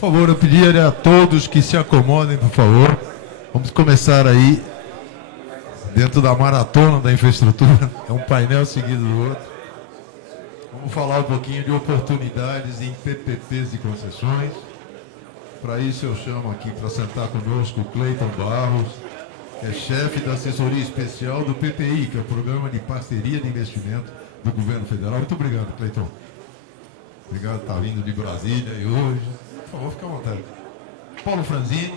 Por favor, eu pediria a todos que se acomodem, por favor. Vamos começar aí, dentro da maratona da infraestrutura. É um painel seguido do outro. Vamos falar um pouquinho de oportunidades em PPPs e concessões. Para isso eu chamo aqui para sentar conosco o Cleiton Barros, que é chefe da assessoria especial do PPI, que é o Programa de Parceria de Investimento do Governo Federal. Muito obrigado, Cleiton. Obrigado por estar vindo de Brasília e hoje. Por favor, fique à vontade. Paulo Franzini,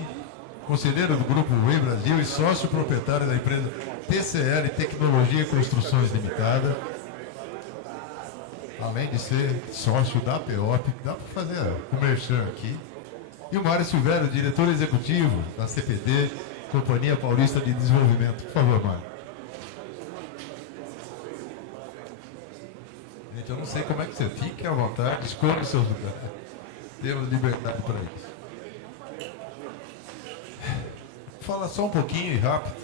conselheiro do Grupo Way Brasil e sócio proprietário da empresa TCL Tecnologia e Construções Limitada. Além de ser sócio da PEOP, dá para fazer o merchan aqui. E o Mário Silvério, diretor executivo da CPD, Companhia Paulista de Desenvolvimento. Por favor, Mário. Gente, eu não sei como é que você fica, à vontade, escolha os seus lugares. Temos liberdade para isso. Fala só um pouquinho e rápido.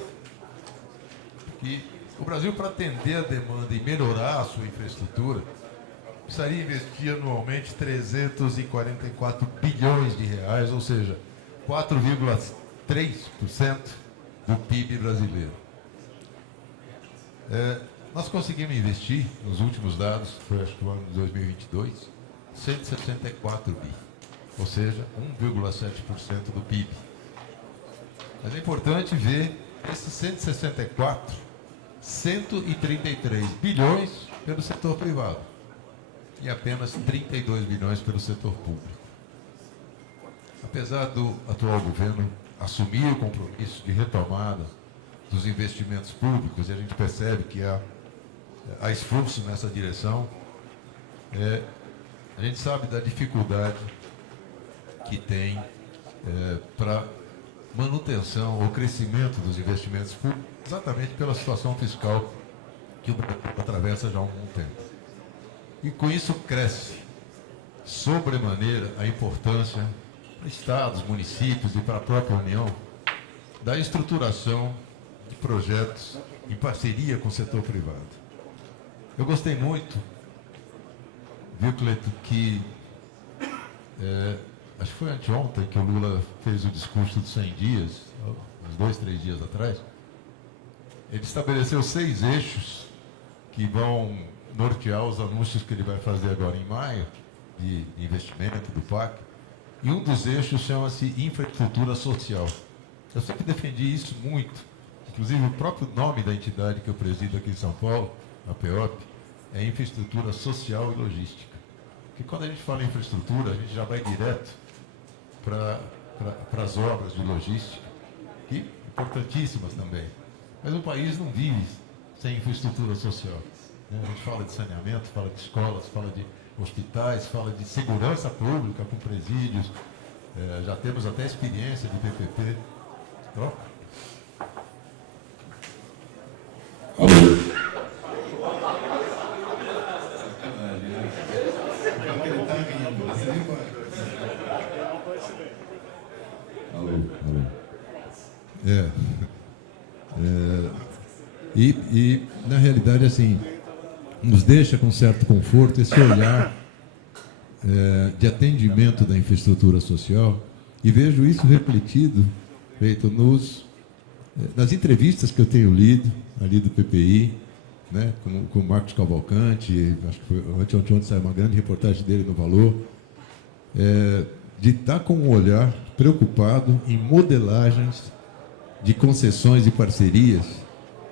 Que o Brasil, para atender a demanda e melhorar a sua infraestrutura, precisaria investir anualmente 344 bilhões de reais, ou seja, 4,3% do PIB brasileiro. Nós conseguimos investir, nos últimos dados, foi acho que o ano de 2022, 164 bi, ou seja, 1,7% do PIB. Mas é importante ver esses 164, 133 bilhões pelo setor privado e apenas 32 bilhões pelo setor público. Apesar do atual governo assumir o compromisso de retomada dos investimentos públicos, e a gente percebe que há esforço nessa direção, a gente sabe da dificuldade que tem para manutenção ou crescimento dos investimentos públicos, exatamente pela situação fiscal que o Brasil atravessa já há algum tempo. E com isso cresce sobremaneira a importância para estados, municípios e para a própria União da estruturação de projetos em parceria com o setor privado. Eu gostei muito, viu, Cleiton, que acho que foi anteontem que o Lula fez o discurso dos 100 dias, uns 2, 3 dias atrás. Ele estabeleceu 6 eixos que vão nortear os anúncios que ele vai fazer agora em maio, de investimento do PAC. E um dos eixos chama-se infraestrutura social. Eu sempre defendi isso muito. Inclusive, o próprio nome da entidade que eu presido aqui em São Paulo, a PEOP, é Infraestrutura Social e Logística. Porque quando a gente fala em infraestrutura, a gente já vai direto para as obras de logística, que importantíssimas também. Mas o país não vive sem infraestrutura social. A gente fala de saneamento, fala de escolas, fala de hospitais, fala de segurança pública com presídios, já temos até experiência de PPP. Então, E, na realidade, assim, nos deixa com certo conforto esse olhar de atendimento da infraestrutura social, e vejo isso refletido, feito nas entrevistas que eu tenho lido, ali do PPI, né, com o Marcos Cavalcante, acho que foi ontem saiu uma grande reportagem dele no Valor, de estar com um olhar preocupado em modelagens de concessões e parcerias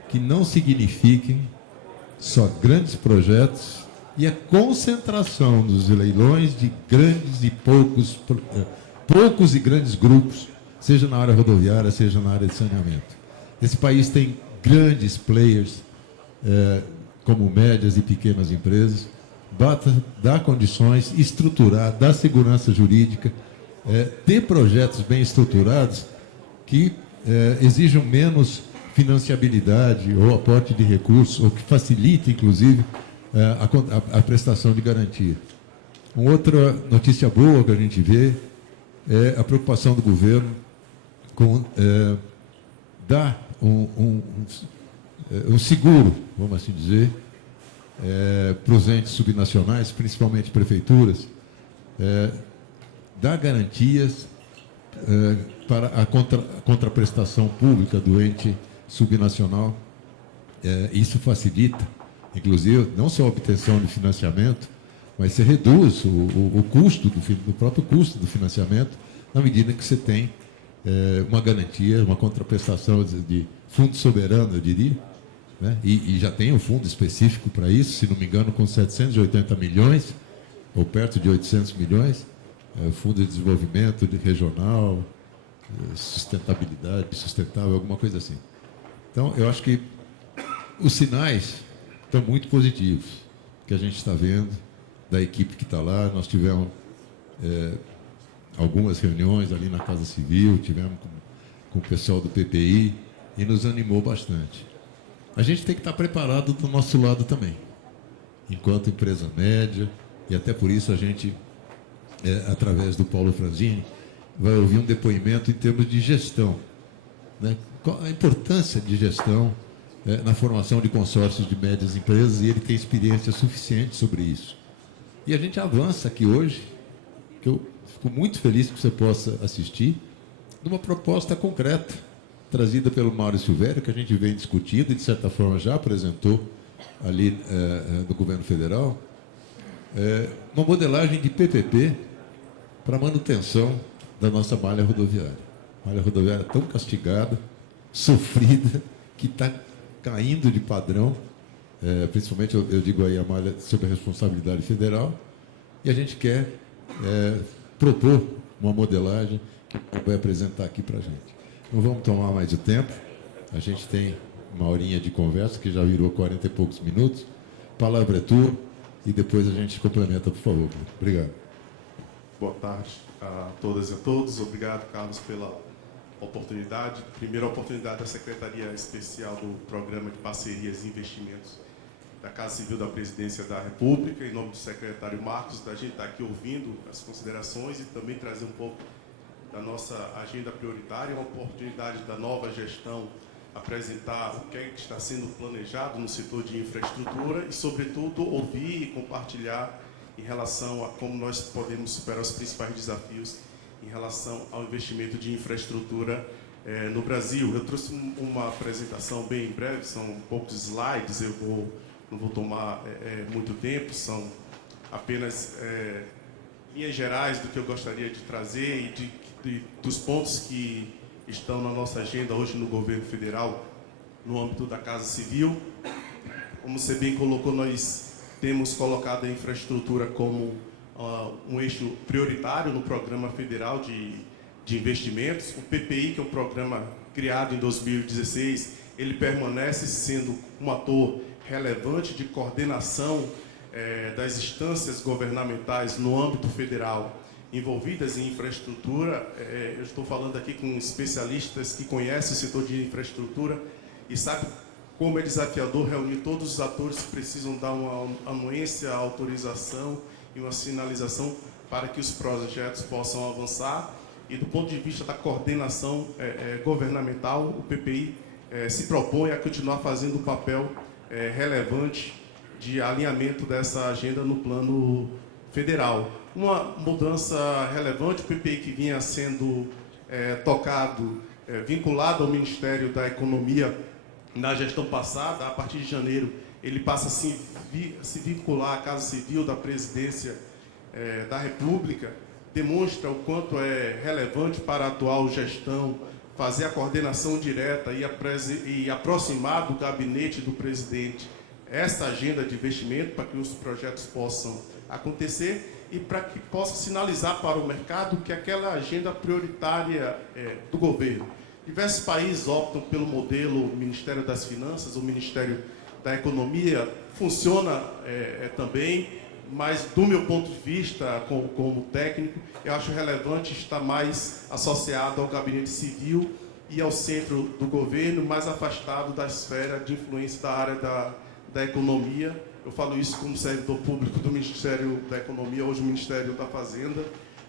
que não signifiquem só grandes projetos e a concentração dos leilões de grandes e poucos e grandes grupos, seja na área rodoviária, seja na área de saneamento. Esse país tem grandes players, como médias e pequenas empresas, dá condições, estruturar, dar segurança jurídica, ter projetos bem estruturados que exijam menos financiabilidade ou aporte de recursos, ou que facilite, inclusive, a prestação de garantia. Uma outra notícia boa que a gente vê é a preocupação do governo com dar um seguro, vamos assim dizer, para os entes subnacionais, principalmente prefeituras, dar garantias para a contraprestação pública do ente subnacional. Isso facilita, inclusive, não só a obtenção de financiamento, mas você reduz o custo, do próprio custo do financiamento, na medida que você tem uma garantia, uma contraprestação de fundo soberano, eu diria, né? E já tem um fundo específico para isso, se não me engano, com 780 milhões, ou perto de 800 milhões, Fundo de Desenvolvimento regional, sustentabilidade, sustentável, alguma coisa assim. Então, eu acho que os sinais estão muito positivos, que a gente está vendo, da equipe que está lá. Nós tivemos algumas reuniões ali na Casa Civil, tivemos com o pessoal do PPI, e nos animou bastante. A gente tem que estar preparado do nosso lado também, enquanto empresa média, e até por isso a gente, através do Paulo Franzini, vai ouvir um depoimento em termos de gestão, né? Qual a importância de gestão na formação de consórcios de médias empresas, e ele tem experiência suficiente sobre isso. E a gente avança aqui hoje, que eu fico muito feliz que você possa assistir, numa proposta concreta, trazida pelo Mário Silvério, que a gente vem discutindo e, de certa forma, já apresentou ali no governo federal, uma modelagem de PPP para manutenção da nossa malha rodoviária. Malha rodoviária tão castigada, sofrida, que está caindo de padrão, principalmente, eu digo aí, a malha sob a responsabilidade federal, e a gente quer propor uma modelagem que vai apresentar aqui para a gente. Não vamos tomar mais o tempo, a gente tem uma horinha de conversa, que já virou 40 e poucos minutos. Palavra é tua, e depois a gente complementa, por favor. Obrigado. Boa tarde a todas e a todos. Obrigado, Carlos, pela oportunidade. Primeira oportunidade da Secretaria Especial do Programa de Parcerias e Investimentos da Casa Civil da Presidência da República, em nome do secretário Marcos, da gente estar aqui ouvindo as considerações e também trazer um pouco da nossa agenda prioritária, uma oportunidade da nova gestão apresentar o que está sendo planejado no setor de infraestrutura e, sobretudo, ouvir e compartilhar em relação a como nós podemos superar os principais desafios em relação ao investimento de infraestrutura no Brasil. Eu trouxe uma apresentação bem breve, são poucos slides, não vou tomar muito tempo, são apenas linhas gerais do que eu gostaria de trazer e dos pontos que estão na nossa agenda hoje no governo federal, no âmbito da Casa Civil. Como você bem colocou, nós temos colocado a infraestrutura como um eixo prioritário no Programa Federal de Investimentos. O PPI, que é um programa criado em 2016, ele permanece sendo um ator relevante de coordenação das instâncias governamentais no âmbito federal envolvidas em infraestrutura. Eu estou falando aqui com especialistas que conhecem o setor de infraestrutura e sabem como é desafiador reunir todos os atores que precisam dar uma anuência, autorização e uma sinalização para que os projetos possam avançar. E do ponto de vista da coordenação governamental, o PPI se propõe a continuar fazendo um papel relevante de alinhamento dessa agenda no plano federal. Uma mudança relevante, o PPI que vinha sendo tocado, vinculado ao Ministério da Economia na gestão passada, a partir de janeiro, ele passa a se vincular à Casa Civil da Presidência da República, demonstra o quanto é relevante para a atual gestão fazer a coordenação direta e aproximar do gabinete do presidente essa agenda de investimento para que os projetos possam acontecer e para que possa sinalizar para o mercado que aquela agenda prioritária do governo. Diversos países optam pelo modelo Ministério das Finanças, o Ministério da Economia, funciona também, mas do meu ponto de vista, como técnico, eu acho relevante estar mais associado ao gabinete civil e ao centro do governo, mais afastado da esfera de influência da área da economia. Eu falo isso como servidor público do Ministério da Economia, hoje o Ministério da Fazenda,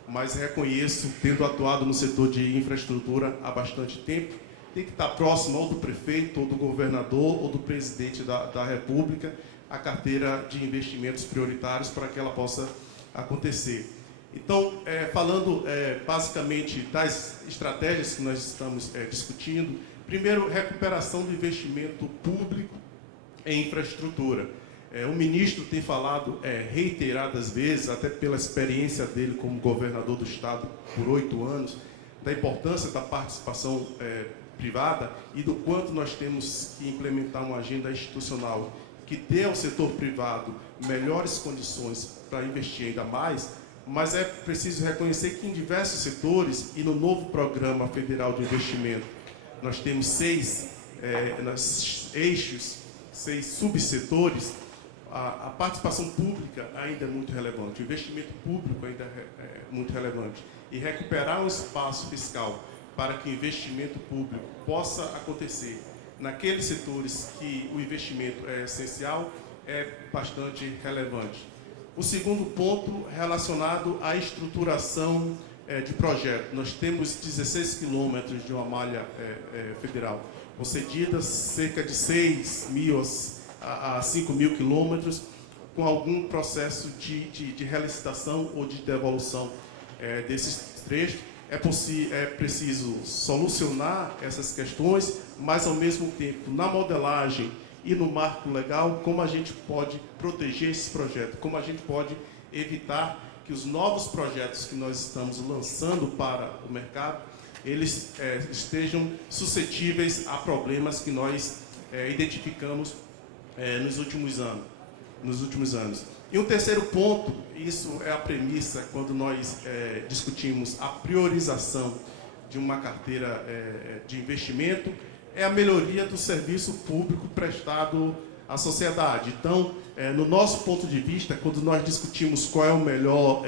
mas reconheço, tendo atuado no setor de infraestrutura há bastante tempo, tem que estar próximo ou do prefeito, ou do governador, ou do presidente da República, a carteira de investimentos prioritários para que ela possa acontecer. Então, falando basicamente das estratégias que nós estamos discutindo, primeiro, recuperação do investimento público em infraestrutura. O ministro tem falado reiteradas vezes, até pela experiência dele como governador do Estado por 8 anos, da importância da participação privada e do quanto nós temos que implementar uma agenda institucional que dê ao setor privado melhores condições para investir ainda mais, mas é preciso reconhecer que em diversos setores e no novo Programa Federal de Investimento, nós temos 6 eixos, 6 subsetores. A participação pública ainda é muito relevante, o investimento público ainda é muito relevante. E recuperar um espaço fiscal para que o investimento público possa acontecer naqueles setores que o investimento é essencial é bastante relevante. O segundo ponto relacionado à estruturação de projeto. Nós temos 16 quilômetros de uma malha federal, concedidas cerca de 6 mil a 5 mil quilômetros, com algum processo de relicitação ou de devolução desses trechos. É preciso solucionar essas questões, mas, ao mesmo tempo, na modelagem e no marco legal, como a gente pode proteger esse projeto, como a gente pode evitar que os novos projetos que nós estamos lançando para o mercado, eles estejam suscetíveis a problemas que nós identificamos nos últimos anos. E um terceiro ponto, isso é a premissa quando nós discutimos a priorização de uma carteira de investimento, é a melhoria do serviço público prestado à sociedade. Então, no nosso ponto de vista, quando nós discutimos qual é o melhor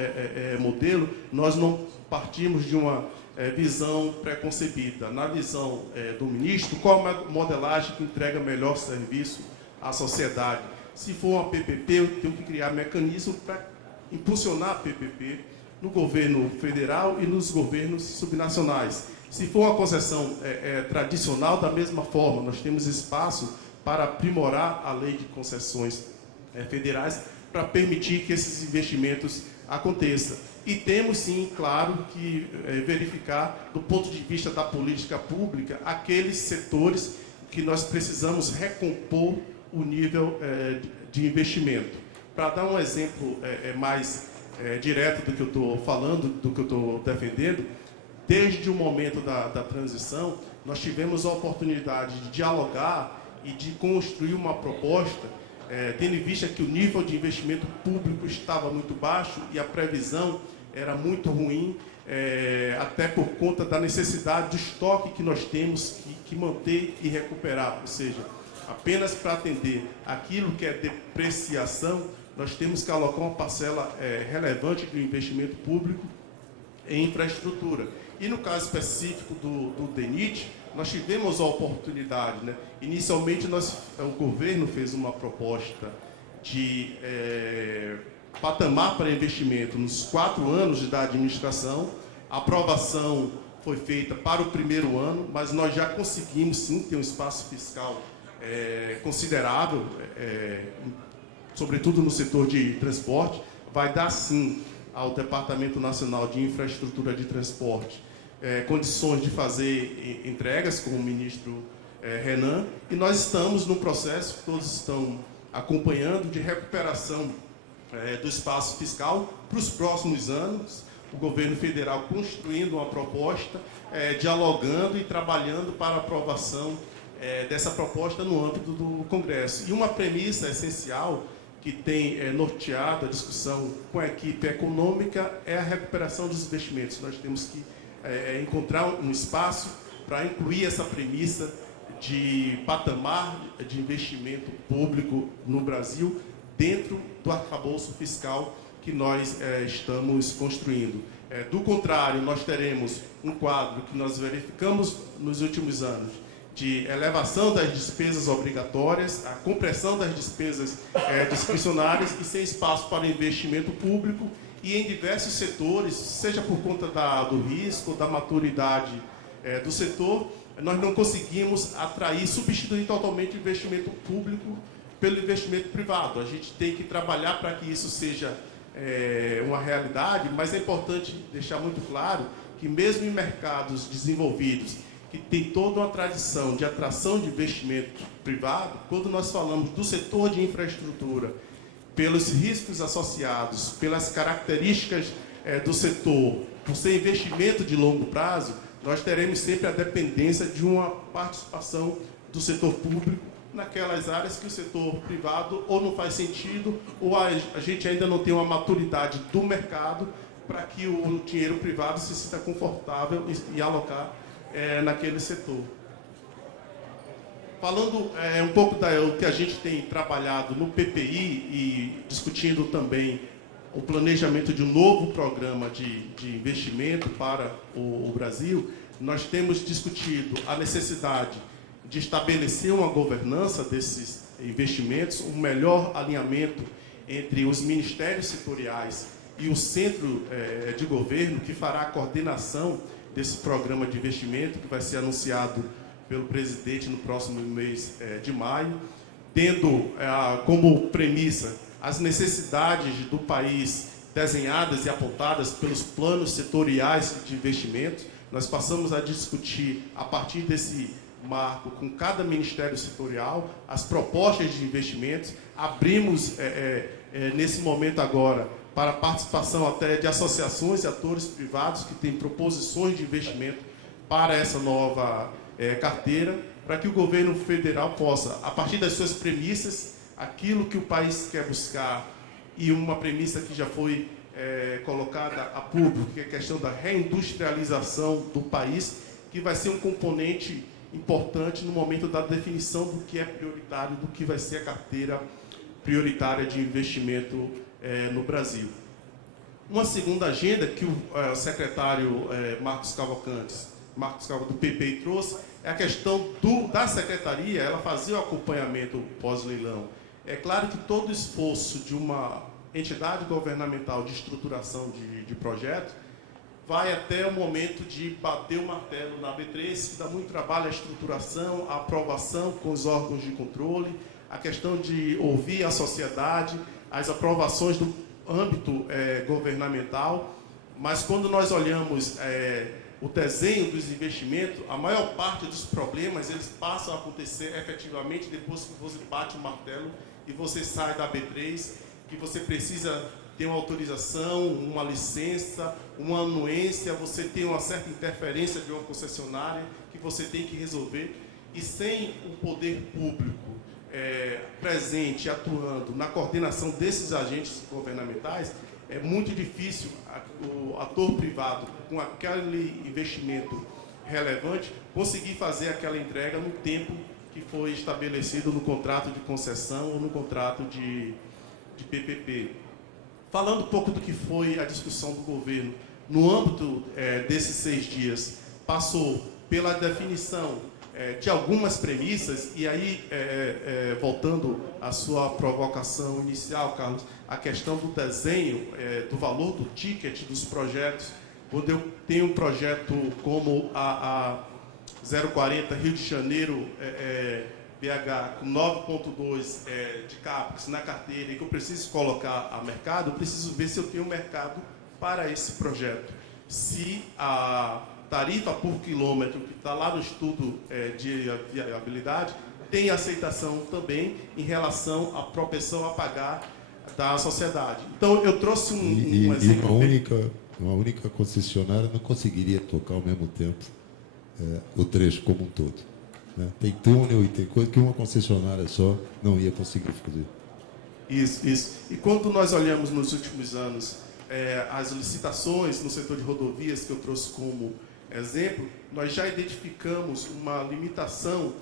modelo, nós não partimos de uma visão preconcebida. Na visão do ministro, qual é a modelagem que entrega melhor serviço à sociedade? Se for uma PPP, eu tenho que criar mecanismo para impulsionar a PPP no governo federal e nos governos subnacionais. Se for uma concessão tradicional, da mesma forma, nós temos espaço para aprimorar a lei de concessões federais para permitir que esses investimentos aconteçam. E temos, sim, claro, que verificar, do ponto de vista da política pública, aqueles setores que nós precisamos recompor o nível de investimento. Para dar um exemplo mais direto do que eu estou falando, do que eu estou defendendo, desde o momento da transição, nós tivemos a oportunidade de dialogar e de construir uma proposta, tendo em vista que o nível de investimento público estava muito baixo e a previsão era muito ruim, até por conta da necessidade do estoque que nós temos que manter e recuperar, ou seja, apenas para atender aquilo que é depreciação, nós temos que alocar uma parcela relevante do investimento público em infraestrutura. E no caso específico do DENIT, nós tivemos a oportunidade, né? Inicialmente, o governo fez uma proposta de patamar para investimento nos 4 anos da administração. A aprovação foi feita para o primeiro ano, mas nós já conseguimos, sim, ter um espaço fiscal considerável, sobretudo no setor de transporte. Vai dar, sim, ao Departamento Nacional de Infraestrutura de Transporte condições de fazer entregas com o ministro Renan, e nós estamos no processo, todos estão acompanhando, de recuperação do espaço fiscal para os próximos anos, o governo federal construindo uma proposta, dialogando e trabalhando para a aprovação dessa proposta no âmbito do Congresso. E uma premissa essencial que tem norteado a discussão com a equipe econômica é a recuperação dos investimentos. Nós temos que encontrar um espaço para incluir essa premissa de patamar de investimento público no Brasil dentro do arcabouço fiscal que nós estamos construindo. Do contrário, nós teremos um quadro que nós verificamos nos últimos anos de elevação das despesas obrigatórias, a compressão das despesas discricionárias e sem espaço para investimento público, e em diversos setores, seja por conta do risco, da maturidade do setor, nós não conseguimos substituir totalmente o investimento público pelo investimento privado. A gente tem que trabalhar para que isso seja uma realidade, mas é importante deixar muito claro que mesmo em mercados desenvolvidos, que tem toda uma tradição de atração de investimento privado, quando nós falamos do setor de infraestrutura, pelos riscos associados, pelas características do setor, por ser investimento de longo prazo, nós teremos sempre a dependência de uma participação do setor público naquelas áreas que o setor privado ou não faz sentido, ou a gente ainda não tem uma maturidade do mercado para que o dinheiro privado se sinta confortável e alocar naquele setor. Falando um pouco do que a gente tem trabalhado no PPI e discutindo também o planejamento de um novo programa de investimento para o Brasil, nós temos discutido a necessidade de estabelecer uma governança desses investimentos, um melhor alinhamento entre os ministérios setoriais e o centro de governo, que fará a coordenação desse programa de investimento, que vai ser anunciado pelo presidente no próximo mês de maio, tendo como premissa as necessidades do país desenhadas e apontadas pelos planos setoriais de investimentos. Nós passamos a discutir, a partir desse marco, com cada ministério setorial, as propostas de investimentos. Abrimos, nesse momento agora, para a participação até de associações e atores privados que têm proposições de investimento para essa nova carteira, para que o governo federal possa, a partir das suas premissas, aquilo que o país quer buscar, e uma premissa que já foi colocada a público, que é a questão da reindustrialização do país, que vai ser um componente importante no momento da definição do que é prioritário, do que vai ser a carteira prioritária de investimento no Brasil. Uma segunda agenda que o secretário Marcos Cavalcante, do PPI, trouxe é a questão da secretaria, ela fazia o acompanhamento pós-leilão. É claro que todo esforço de uma entidade governamental de estruturação de projeto vai até o momento de bater o martelo na B3, que dá muito trabalho a estruturação, a aprovação com os órgãos de controle, a questão de ouvir a sociedade, as aprovações do âmbito governamental, mas quando nós olhamos o desenho dos investimentos, a maior parte dos problemas eles passam a acontecer efetivamente depois que você bate o martelo e você sai da B3, que você precisa ter uma autorização, uma licença, uma anuência, você tem uma certa interferência de uma concessionária que você tem que resolver, e sem o poder público presente, atuando na coordenação desses agentes governamentais, é muito difícil o ator privado, com aquele investimento relevante, conseguir fazer aquela entrega no tempo que foi estabelecido no contrato de concessão ou no contrato de PPP. Falando um pouco do que foi a discussão do governo, no âmbito desses 6 dias, passou pela definição de algumas premissas, e aí, voltando à sua provocação inicial, Carlos, a questão do desenho, do valor do ticket dos projetos. Quando eu tenho um projeto como a 040 Rio de Janeiro, BH, com 9,2 de CAPEX na carteira, e que eu preciso colocar a mercado, eu preciso ver se eu tenho mercado para esse projeto. Se a tarifa por quilômetro, que está lá no estudo de viabilidade, tem aceitação também em relação à propensão a pagar da sociedade. Então, eu trouxe um exemplo. E uma única concessionária não conseguiria tocar ao mesmo tempo o trecho como um todo. Né? Tem túnel e tem coisa que uma concessionária só não ia conseguir fazer. Isso. E quando nós olhamos nos últimos anos as licitações no setor de rodovias, que eu trouxe como exemplo, nós já identificamos uma limitação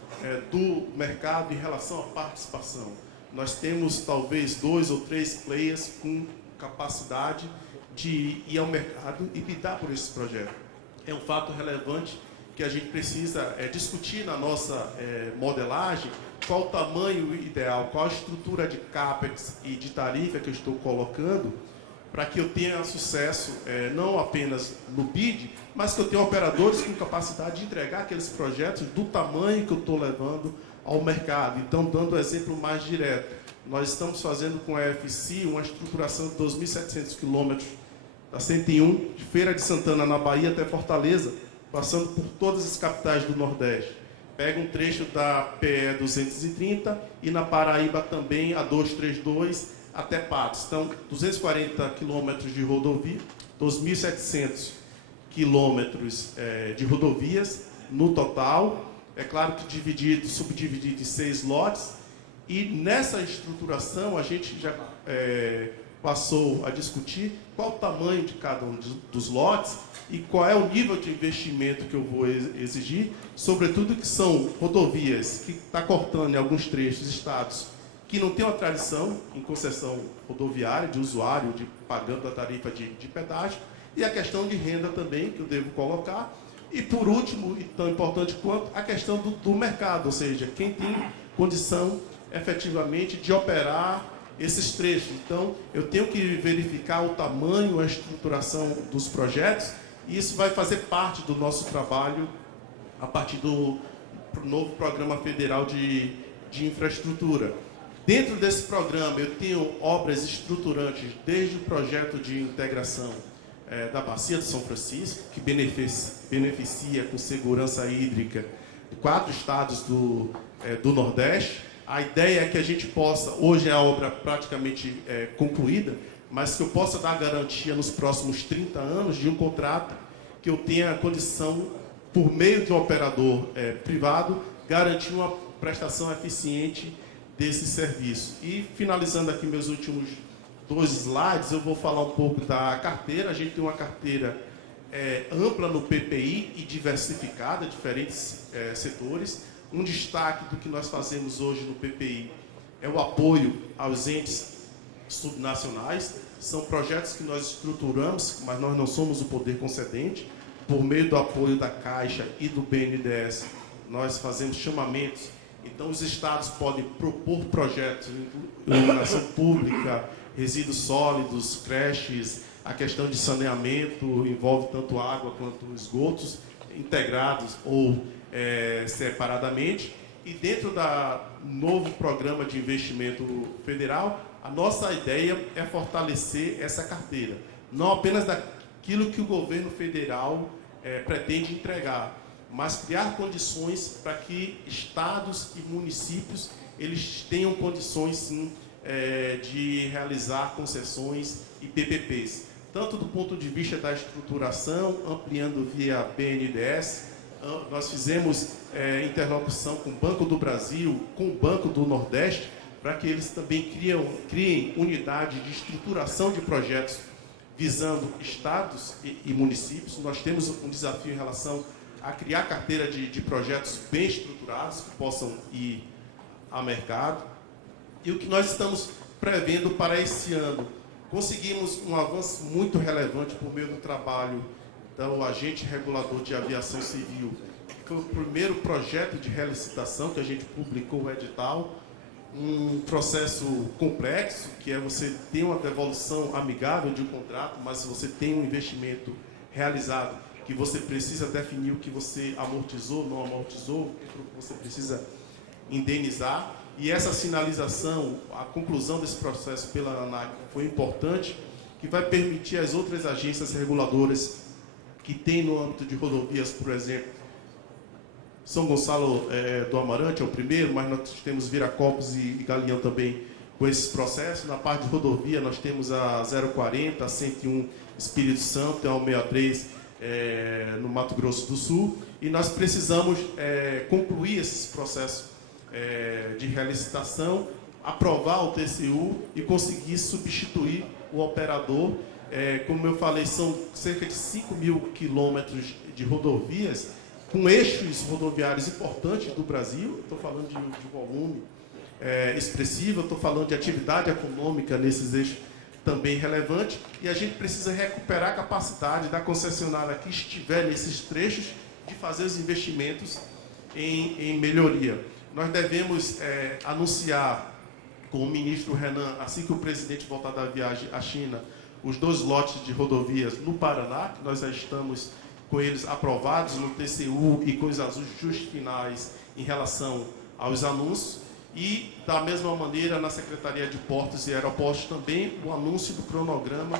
do mercado em relação à participação. Nós temos talvez 2 ou 3 players com capacidade de ir ao mercado e bidar por esse projeto. É um fato relevante que a gente precisa discutir na nossa modelagem qual o tamanho ideal, qual a estrutura de CAPEX e de tarifa que eu estou colocando, para que eu tenha sucesso não apenas no BID, mas que eu tenha operadores com capacidade de entregar aqueles projetos do tamanho que eu estou levando ao mercado. Então, dando um exemplo mais direto, nós estamos fazendo com a FC uma estruturação de 2.700 quilômetros da 101, de Feira de Santana, na Bahia, até Fortaleza, passando por todas as capitais do Nordeste. Pega um trecho da PE 230 e na Paraíba também a 232 até Patos. Então, 240 quilômetros de rodovia, 2.700 quilômetros de rodovias no total. É claro que subdividido em 6 lotes. E nessa estruturação a gente já passou a discutir qual o tamanho de cada um dos lotes e qual é o nível de investimento que eu vou exigir, sobretudo que são rodovias que está cortando em alguns trechos estados que não têm uma tradição em concessão rodoviária, de usuário, de pagando a tarifa de pedágio, e a questão de renda também, que eu devo colocar. E, por último, e tão importante quanto, a questão do mercado, ou seja, quem tem condição efetivamente de operar esses trechos. Então, eu tenho que verificar o tamanho, a estruturação dos projetos, e isso vai fazer parte do nosso trabalho a partir do novo Programa Federal de infraestrutura. Dentro desse programa, eu tenho obras estruturantes, desde o projeto de integração da Bacia de São Francisco, que beneficia com segurança hídrica 4 estados do Nordeste. A ideia é que a gente possa, hoje é a obra praticamente concluída, mas que eu possa dar garantia nos próximos 30 anos de um contrato que eu tenha a condição, por meio de um operador privado, garantir uma prestação eficiente desse serviço. E, finalizando aqui meus últimos 2 slides, eu vou falar um pouco da carteira. A gente tem uma carteira ampla no PPI e diversificada, diferentes setores. Um destaque do que nós fazemos hoje no PPI é o apoio aos entes subnacionais. São projetos que nós estruturamos, mas nós não somos o poder concedente. Por meio do apoio da Caixa e do BNDES, nós fazemos chamamentos. Então, os estados podem propor projetos de iluminação pública, resíduos sólidos, creches, a questão de saneamento, envolve tanto água quanto esgotos, integrados ou separadamente. E dentro do novo programa de investimento federal, a nossa ideia é fortalecer essa carteira, não apenas daquilo que o governo federal pretende entregar, mas criar condições para que estados e municípios eles tenham condições, sim, de realizar concessões e PPPs, tanto do ponto de vista da estruturação, ampliando via BNDES. Nós fizemos interlocução com o Banco do Brasil, com o Banco do Nordeste, para que eles também criem unidade de estruturação de projetos visando estados e municípios. Nós temos um desafio em relação a criar carteira de projetos bem estruturados, que possam ir ao mercado. E o que nós estamos prevendo para esse ano? Conseguimos um avanço muito relevante por meio do trabalho do Agente Regulador de Aviação Civil, que foi o primeiro projeto de relicitação que a gente publicou o edital, um processo complexo, que é você ter uma devolução amigável de um contrato, mas se você tem um investimento realizado, que você precisa definir o que você amortizou, não amortizou, o que você precisa indenizar. E essa sinalização, a conclusão desse processo pela ANAC foi importante, que vai permitir às outras agências reguladoras que tem no âmbito de rodovias, por exemplo, São Gonçalo do Amarante é o primeiro, mas nós temos Viracopos e Galeão também com esses processos. Na parte de rodovia, nós temos a 040, a 101 Espírito Santo, a 163 no Mato Grosso do Sul, e nós precisamos concluir esses processos de relicitação, aprovar o TCU e conseguir substituir o operador. Como eu falei, são cerca de 5 mil quilômetros de rodovias, com eixos rodoviários importantes do Brasil. Estou falando de volume expressivo, estou falando de atividade econômica nesses eixos também relevante, e a gente precisa recuperar a capacidade da concessionária que estiver nesses trechos de fazer os investimentos em melhoria. Nós devemos anunciar com o ministro Renan, assim que o presidente voltar da viagem à China, os 2 lotes de rodovias no Paraná, que nós já estamos com eles aprovados no TCU e com os ajustes finais em relação aos anúncios. E, da mesma maneira, na Secretaria de Portos e Aeroportos também o anúncio do cronograma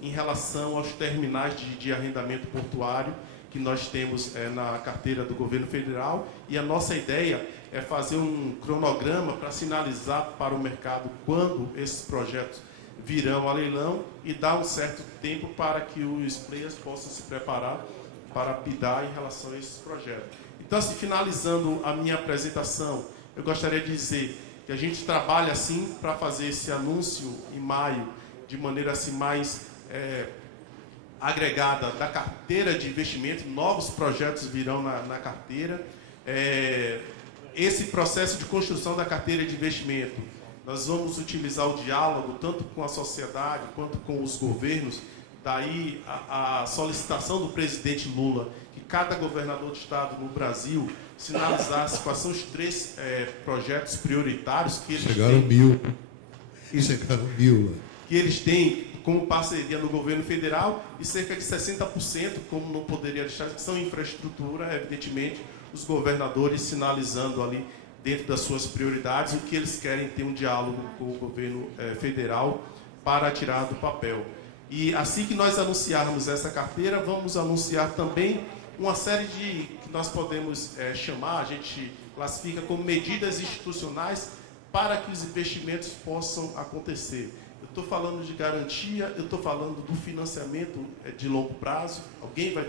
em relação aos terminais de arrendamento portuário que nós temos na carteira do governo federal. E a nossa ideia é fazer um cronograma para sinalizar para o mercado quando esses projetos virão a leilão e dar um certo tempo para que os players possam se preparar para bidar em relação a esses projetos. Então, assim, finalizando a minha apresentação, eu gostaria de dizer que a gente trabalha, assim, para fazer esse anúncio em maio de maneira assim, mais agregada da carteira de investimento. Novos projetos virão na carteira. Esse processo de construção da carteira de investimento, nós vamos utilizar o diálogo tanto com a sociedade quanto com os governos. Daí a solicitação do presidente Lula que cada governador de estado no Brasil sinalizasse quais são os 3 projetos prioritários que eles Chegaram têm. Chegaram 1000. Que eles têm como parceria no governo federal, e cerca de 60%, como não poderia deixar, que são infraestrutura, evidentemente, os governadores sinalizando ali dentro das suas prioridades o que eles querem ter um diálogo com o governo federal para tirar do papel. E assim que nós anunciarmos essa carteira, vamos anunciar também uma série de, que nós podemos chamar, a gente classifica como medidas institucionais para que os investimentos possam acontecer. Eu estou falando de garantia, eu estou falando do financiamento de longo prazo, alguém vai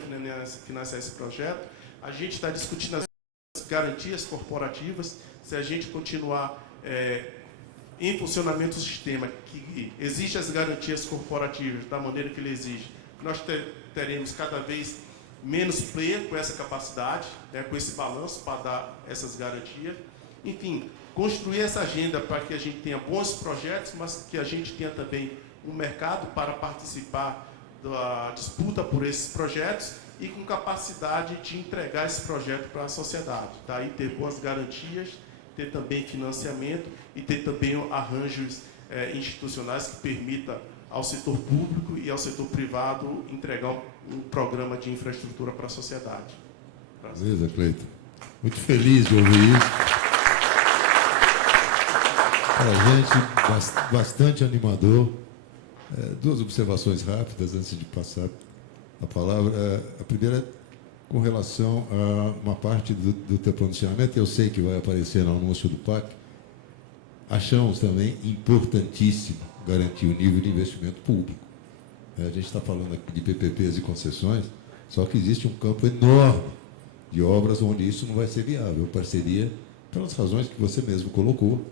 financiar esse projeto. A gente está discutindo as garantias corporativas, se a gente continuar em funcionamento do sistema, que existe as garantias corporativas da maneira que ele exige, nós teremos cada vez menos player com essa capacidade, com esse balanço para dar essas garantias. Enfim, construir essa agenda para que a gente tenha bons projetos, mas que a gente tenha também um mercado para participar da disputa por esses projetos e com capacidade de entregar esse projeto para a sociedade. Daí ter boas garantias, ter também financiamento e ter também arranjos institucionais que permita ao setor público e ao setor privado entregar um programa de infraestrutura para a sociedade. Beleza, Cleiton. Muito feliz de ouvir isso. Para a gente, bastante animador. Duas observações rápidas antes de passar a palavra. A primeira, com relação a uma parte do teu pronunciamento, eu sei que vai aparecer no anúncio do PAC, achamos também importantíssimo garantir o nível de investimento público. A gente está falando aqui de PPPs e concessões, só que existe um campo enorme de obras onde isso não vai ser viável. Parceria, pelas razões que você mesmo colocou.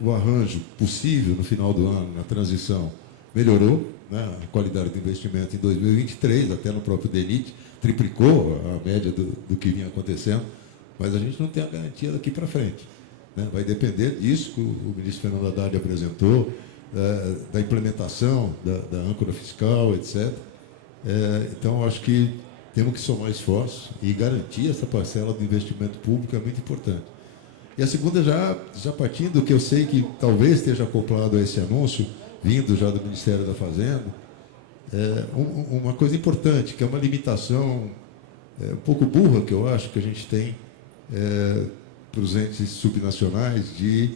O arranjo possível no final do ano, na transição, melhorou, né? A qualidade do investimento em 2023, até no próprio DENIT, triplicou a média do que vinha acontecendo, mas a gente não tem a garantia daqui para frente. Né? Vai depender disso que o ministro Fernando Haddad apresentou, da implementação da âncora fiscal, etc. Então, acho que temos que somar esforços e garantir essa parcela do investimento público é muito importante. E a segunda, já partindo do que eu sei que talvez esteja acoplado a esse anúncio, vindo já do Ministério da Fazenda, uma coisa importante, que é uma limitação um pouco burra que eu acho que a gente tem para os entes subnacionais de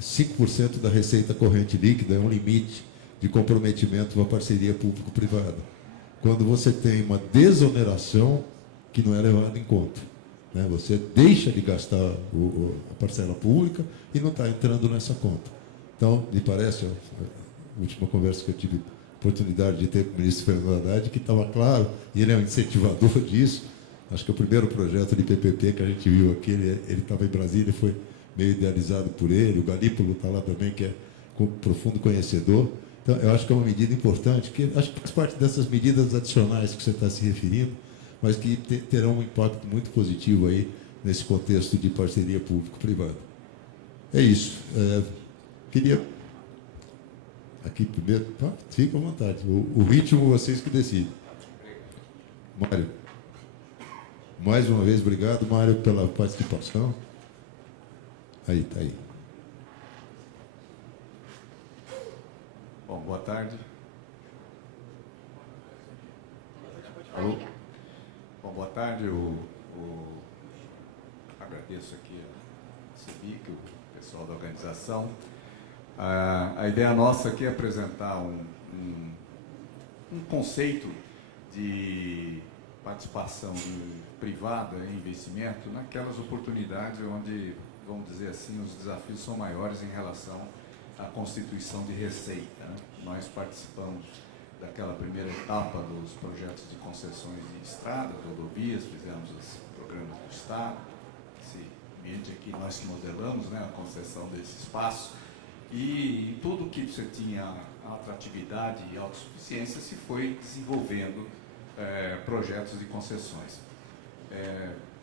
5% da receita corrente líquida, é um limite de comprometimento com a parceria público-privada. Quando você tem uma desoneração que não é levada em conta. Né? Você deixa de gastar a parcela pública e não está entrando nessa conta. Então, me parece, a última conversa que eu tive oportunidade de ter com o ministro Fernando Haddad, que estava claro, e ele é um incentivador disso. Acho que o primeiro projeto de PPP que a gente viu aqui, ele estava em Brasília, foi meio idealizado por ele, o Galípolo está lá também, que é um profundo conhecedor. Então, eu acho que é uma medida importante, que acho que faz parte dessas medidas adicionais que você está se referindo, mas que terão um impacto muito positivo aí nesse contexto de parceria público-privada. É isso. Queria... Aqui primeiro... fica à vontade. O ritmo, vocês que decidem. Mário. Mais uma vez, obrigado, Mário, pela participação. Aí, está aí. Bom, boa tarde. Alô? Bom, boa tarde. A agradeço aqui a CEBIC, o pessoal da organização. A ideia nossa aqui é apresentar um conceito de participação privada em investimento naquelas oportunidades onde, vamos dizer assim, os desafios são maiores em relação à constituição de receita, né? Nós participamos daquela primeira etapa dos projetos de concessões de estrada, rodovias, fizemos os programas do Estado, esse ambiente aqui nós que modelamos, né, a concessão desse espaço, e tudo que você tinha atratividade e autossuficiência se foi desenvolvendo projetos de concessões.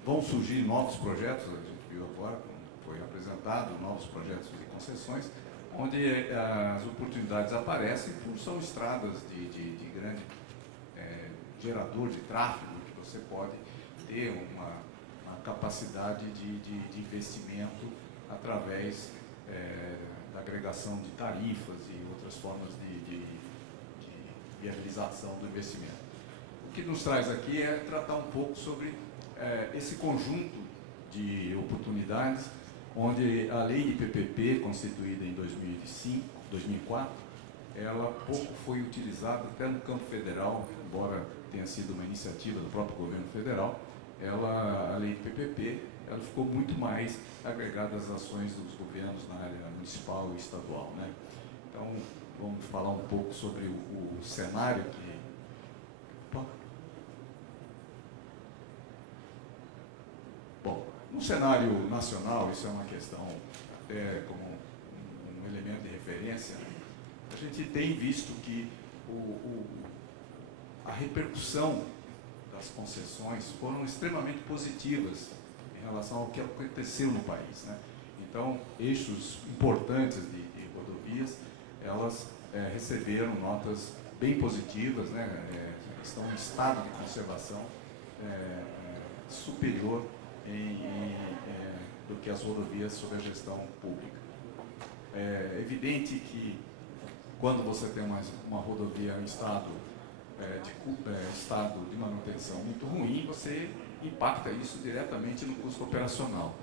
Vão surgir novos projetos, a gente viu agora, como foi apresentado, novos projetos de concessões, onde as oportunidades aparecem por são estradas de grande gerador de tráfego, que você pode ter uma capacidade de investimento através da agregação de tarifas e outras formas de viabilização do investimento. O que nos traz aqui é tratar um pouco sobre esse conjunto de oportunidades, onde a lei de PPP, constituída em 2004, ela pouco foi utilizada até no campo federal, embora tenha sido uma iniciativa do próprio governo federal, a lei de PPP, ela ficou muito mais agregada às ações dos governos na área municipal e estadual, né? Então, vamos falar um pouco sobre o cenário que... Bom, no cenário nacional, isso é uma questão como um elemento de referência, né? A gente tem visto que a repercussão das concessões foram extremamente positivas em relação ao que aconteceu no país, né? Então, eixos importantes de rodovias, elas receberam notas bem positivas, né? Estão em estado de conservação superior do que as rodovias sob a gestão pública. É evidente que quando você tem uma rodovia em estado de manutenção muito ruim, você impacta isso diretamente no custo operacional.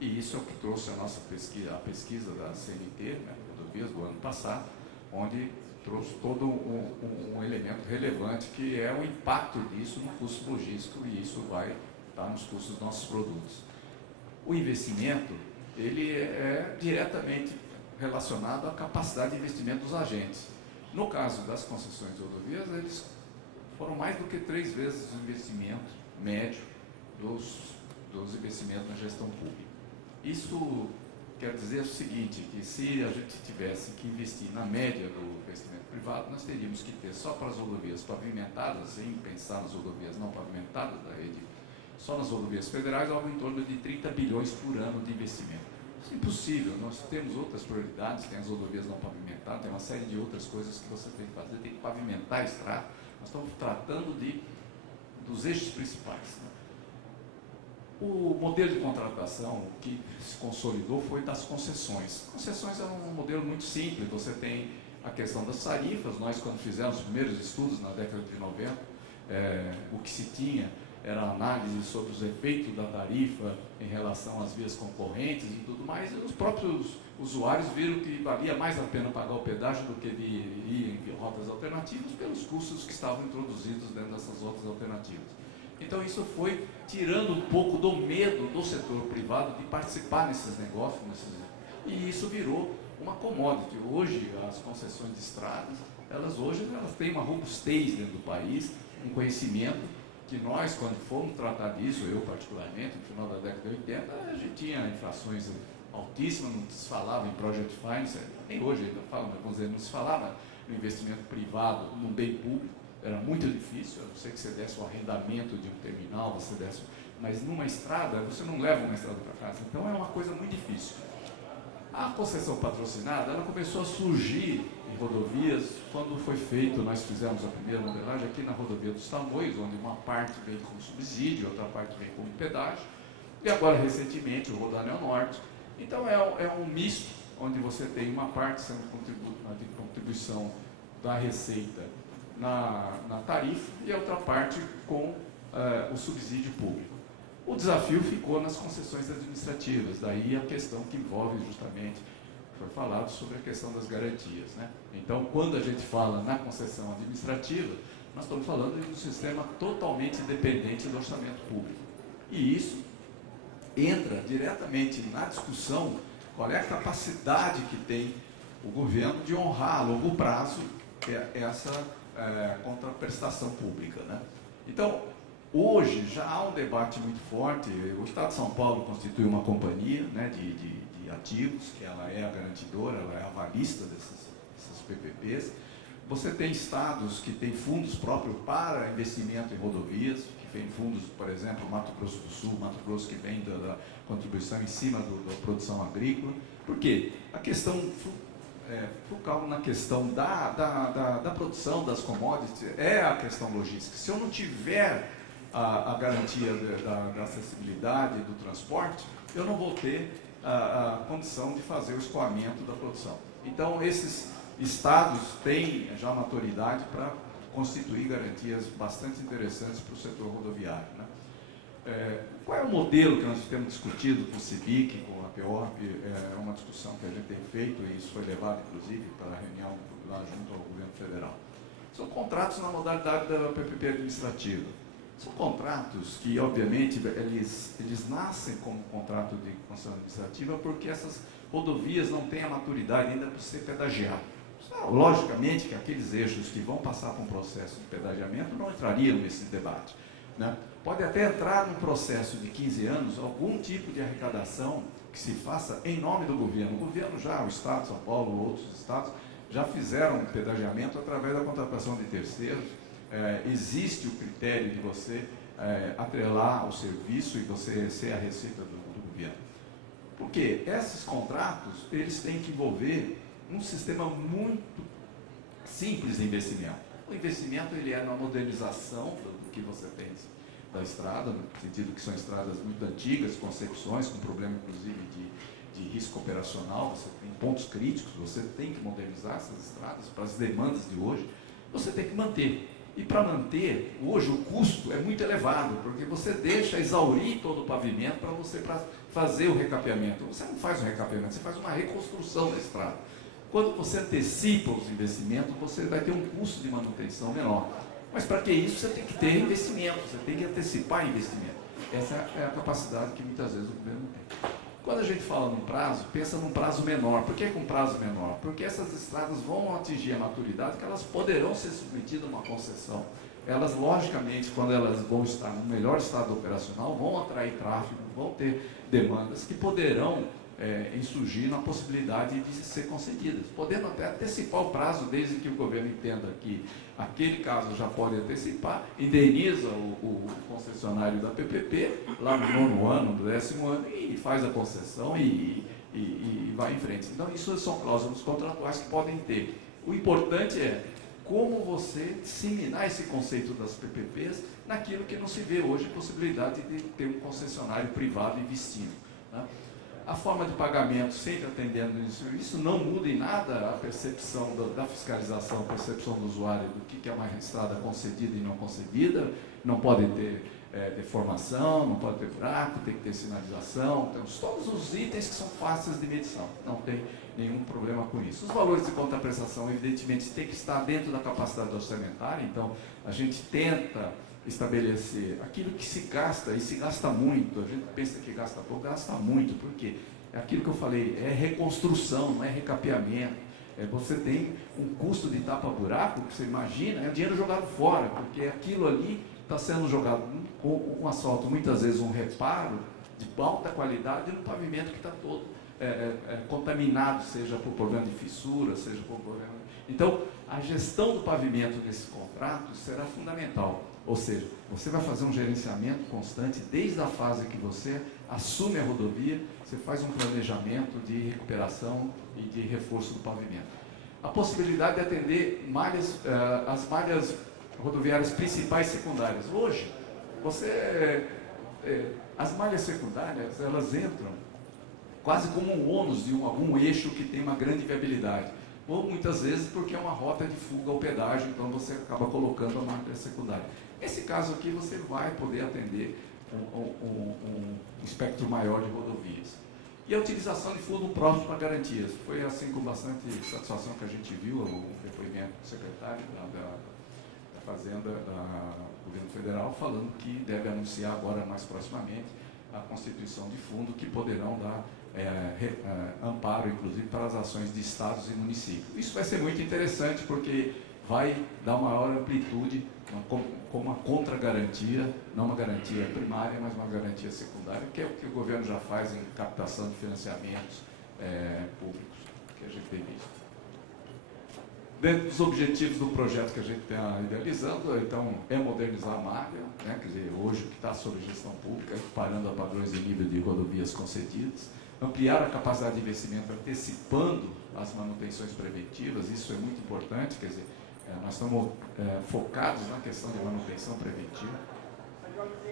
E isso é o que trouxe a pesquisa da CNT, né, rodovias do ano passado, onde trouxe todo um elemento relevante que é o impacto disso no custo logístico, e isso vai estar nos custos dos nossos produtos. O investimento, ele é diretamente relacionado à capacidade de investimento dos agentes. No caso das concessões de rodovias, eles foram mais do que 3 vezes o investimento médio dos investimentos na gestão pública. Isso quer dizer o seguinte, que se a gente tivesse que investir na média do investimento privado, nós teríamos que ter só para as rodovias pavimentadas, sem pensar nas rodovias não pavimentadas da rede, só nas rodovias federais, algo em torno de 30 bilhões por ano de investimento. Isso é impossível, nós temos outras prioridades, tem as rodovias não pavimentadas, tem uma série de outras coisas que você tem que fazer, tem que pavimentar a estrada. Nós estamos tratando dos eixos principais, né? O modelo de contratação que se consolidou foi das concessões. Concessões é um modelo muito simples, você tem a questão das tarifas. Nós, quando fizemos os primeiros estudos na década de 90, o que se tinha era a análise sobre os efeitos da tarifa em relação às vias concorrentes e tudo mais, e os próprios usuários viram que valia mais a pena pagar o pedágio do que ir em rotas alternativas pelos custos que estavam introduzidos dentro dessas rotas alternativas. Então isso foi tirando um pouco do medo do setor privado de participar nesses negócios, e isso virou uma commodity. Hoje as concessões de estradas, elas têm uma robustez dentro do país, um conhecimento que nós, quando fomos tratar disso, eu particularmente, no final da década de 80, a gente tinha inflações altíssimas, não se falava em project finance, nem hoje ainda fala, mas vamos dizer, não se falava no investimento privado, no bem público, era muito difícil, a não ser que você desse o arrendamento de um terminal, mas numa estrada, você não leva uma estrada para casa, então é uma coisa muito difícil. A concessão patrocinada, ela começou a surgir em rodovias quando foi feito, nós fizemos a primeira modelagem aqui na rodovia dos Tamoios, onde uma parte vem como subsídio, outra parte vem como pedágio, e agora recentemente o Rodoanel Norte. Então é um misto, onde você tem uma parte sendo de contribuição da receita na tarifa e a outra parte com o subsídio público. O desafio ficou nas concessões administrativas, daí a questão que envolve justamente, foi falado sobre a questão das garantias, né? Então, quando a gente fala na concessão administrativa, nós estamos falando de um sistema totalmente dependente do orçamento público. E isso entra diretamente na discussão qual é a capacidade que tem o governo de honrar a longo prazo essa contraprestação pública, né? Então, hoje já há um debate muito forte. O Estado de São Paulo constitui uma companhia, né, de ativos, que ela é a garantidora, ela é a avalista dessas PPPs. Você tem estados que têm fundos próprios para investimento em rodovias, que vem fundos, por exemplo, Mato Grosso do Sul, Mato Grosso, que vem da contribuição em cima da produção agrícola. Por quê? A questão focal na questão da produção das commodities é a questão logística. Se eu não tiver a garantia da acessibilidade do transporte, eu não vou ter a condição de fazer o escoamento da produção. Então, esses estados têm já maturidade para constituir garantias bastante interessantes para o setor rodoviário, né? Qual é o modelo que nós temos discutido com o CIBIC, com a PEORP? É uma discussão que a gente tem feito, e isso foi levado, inclusive, para a reunião lá junto ao governo federal. São contratos na modalidade da PPP administrativa. São contratos que, obviamente, eles nascem como contrato de concessão administrativa porque essas rodovias não têm a maturidade ainda para ser pedagiado. Logicamente que aqueles eixos que vão passar por um processo de pedagiamento não entrariam nesse debate, né? Pode até entrar num processo de 15 anos algum tipo de arrecadação que se faça em nome do governo. O governo já, o Estado de São Paulo, outros estados, já fizeram pedagiamento através da contratação de terceiros. Existe o critério de você atrelar o serviço e você ser a receita do governo. Porque esses contratos, eles têm que envolver um sistema muito simples de investimento. O investimento ele é na modernização do que você tem da estrada, no sentido que são estradas muito antigas, concepções, com problema inclusive de risco operacional. Você tem pontos críticos, você tem que modernizar essas estradas para as demandas de hoje, você tem que manter. E para manter, hoje o custo é muito elevado, porque você deixa exaurir todo o pavimento para você fazer o recapeamento. Você não faz um recapeamento, você faz uma reconstrução da estrada. Quando você antecipa os investimentos, você vai ter um custo de manutenção menor. Mas para que isso, você tem que ter investimento, você tem que antecipar investimento. Essa é a capacidade que muitas vezes o governo tem. Quando a gente fala num prazo, pensa num prazo menor. Por que com prazo menor? Porque essas estradas vão atingir a maturidade que elas poderão ser submetidas a uma concessão. Elas, logicamente, quando elas vão estar no melhor estado operacional, vão atrair tráfego, vão ter demandas que poderão insurgir na possibilidade de ser concedidas, podendo até antecipar o prazo, desde que o governo entenda que aquele caso já pode antecipar, indeniza o concessionário da PPP, lá no 9º ano, no 10º ano, e faz a concessão e vai em frente. Então, isso são cláusulas contratuais que podem ter. O importante é como você disseminar esse conceito das PPPs naquilo que não se vê hoje, possibilidade de ter um concessionário privado investindo, né? A forma de pagamento, sempre atendendo isso não muda em nada a percepção da fiscalização, a percepção do usuário do que é uma estrada concedida e não concedida. Não pode ter deformação, não pode ter buraco, tem que ter sinalização. Temos todos os itens que são fáceis de medição, não tem nenhum problema com isso. Os valores de contraprestação, evidentemente, tem que estar dentro da capacidade orçamentária, então a gente tenta estabelecer aquilo que se gasta, e se gasta muito. A gente pensa que gasta pouco, gasta muito, porque é aquilo que eu falei, é reconstrução, não é recapeamento. Você tem um custo de tapa-buraco, que você imagina, é dinheiro jogado fora, porque aquilo ali está sendo jogado com um asfalto, muitas vezes um reparo de alta qualidade no pavimento que está todo contaminado, seja por problema de fissura, seja por problema... Então, a gestão do pavimento desses contratos será fundamental. Ou seja, você vai fazer um gerenciamento constante desde a fase que você assume a rodovia, você faz um planejamento de recuperação e de reforço do pavimento. A possibilidade de atender as malhas rodoviárias principais e secundárias. Hoje, as malhas secundárias, elas entram quase como um ônus de algum eixo que tem uma grande viabilidade. Ou muitas vezes porque é uma rota de fuga ao pedágio, então você acaba colocando a malha secundária. Nesse caso aqui, você vai poder atender um espectro maior de rodovias. E a utilização de fundo próprio para garantias. Foi assim com bastante satisfação que a gente viu o depoimento do secretário da Fazenda do Governo Federal, falando que deve anunciar agora, mais proximamente, a constituição de fundo que poderão dar amparo, inclusive, para as ações de estados e municípios. Isso vai ser muito interessante, porque vai dar maior amplitude, como uma contra-garantia, não uma garantia primária, mas uma garantia secundária, que é o que o governo já faz em captação de financiamentos públicos, que a gente tem visto. Dentro dos objetivos do projeto que a gente está idealizando, então, é modernizar a malha, né? Quer dizer, hoje o que está sob gestão pública, equiparando a padrões de nível de rodovias concedidas, ampliar a capacidade de investimento antecipando as manutenções preventivas, isso é muito importante, quer dizer, nós estamos focados na questão de manutenção preventiva.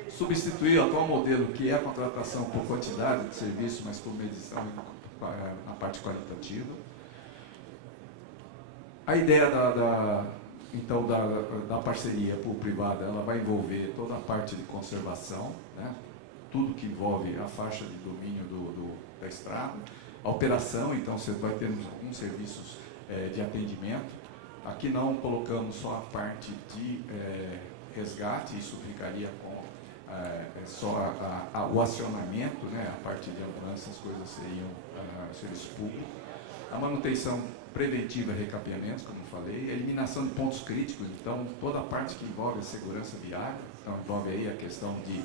Substituir o atual modelo, que é a contratação por quantidade de serviço, mas por medição na parte qualitativa. A ideia então, da parceria público-privada, ela vai envolver toda a parte de conservação, né? Tudo que envolve a faixa de domínio da estrada, a operação, então você vai ter alguns serviços de atendimento. Aqui não colocamos só a parte de resgate, isso ficaria com só o acionamento, né? A parte de ambulância, as coisas seriam serviço público. A manutenção preventiva e recapeamento, como falei, a eliminação de pontos críticos, então toda a parte que envolve a segurança viária, então envolve aí a questão de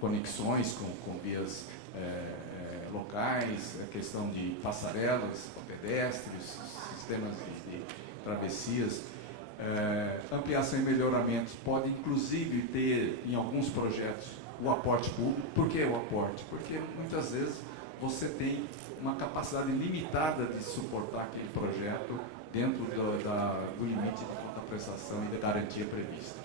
conexões com vias locais, a questão de passarelas, pedestres, sistemas de travessias, ampliação e melhoramentos, pode inclusive ter em alguns projetos o aporte público. Por que o aporte? Porque muitas vezes você tem uma capacidade limitada de suportar aquele projeto dentro do limite da conta-prestação e da garantia prevista.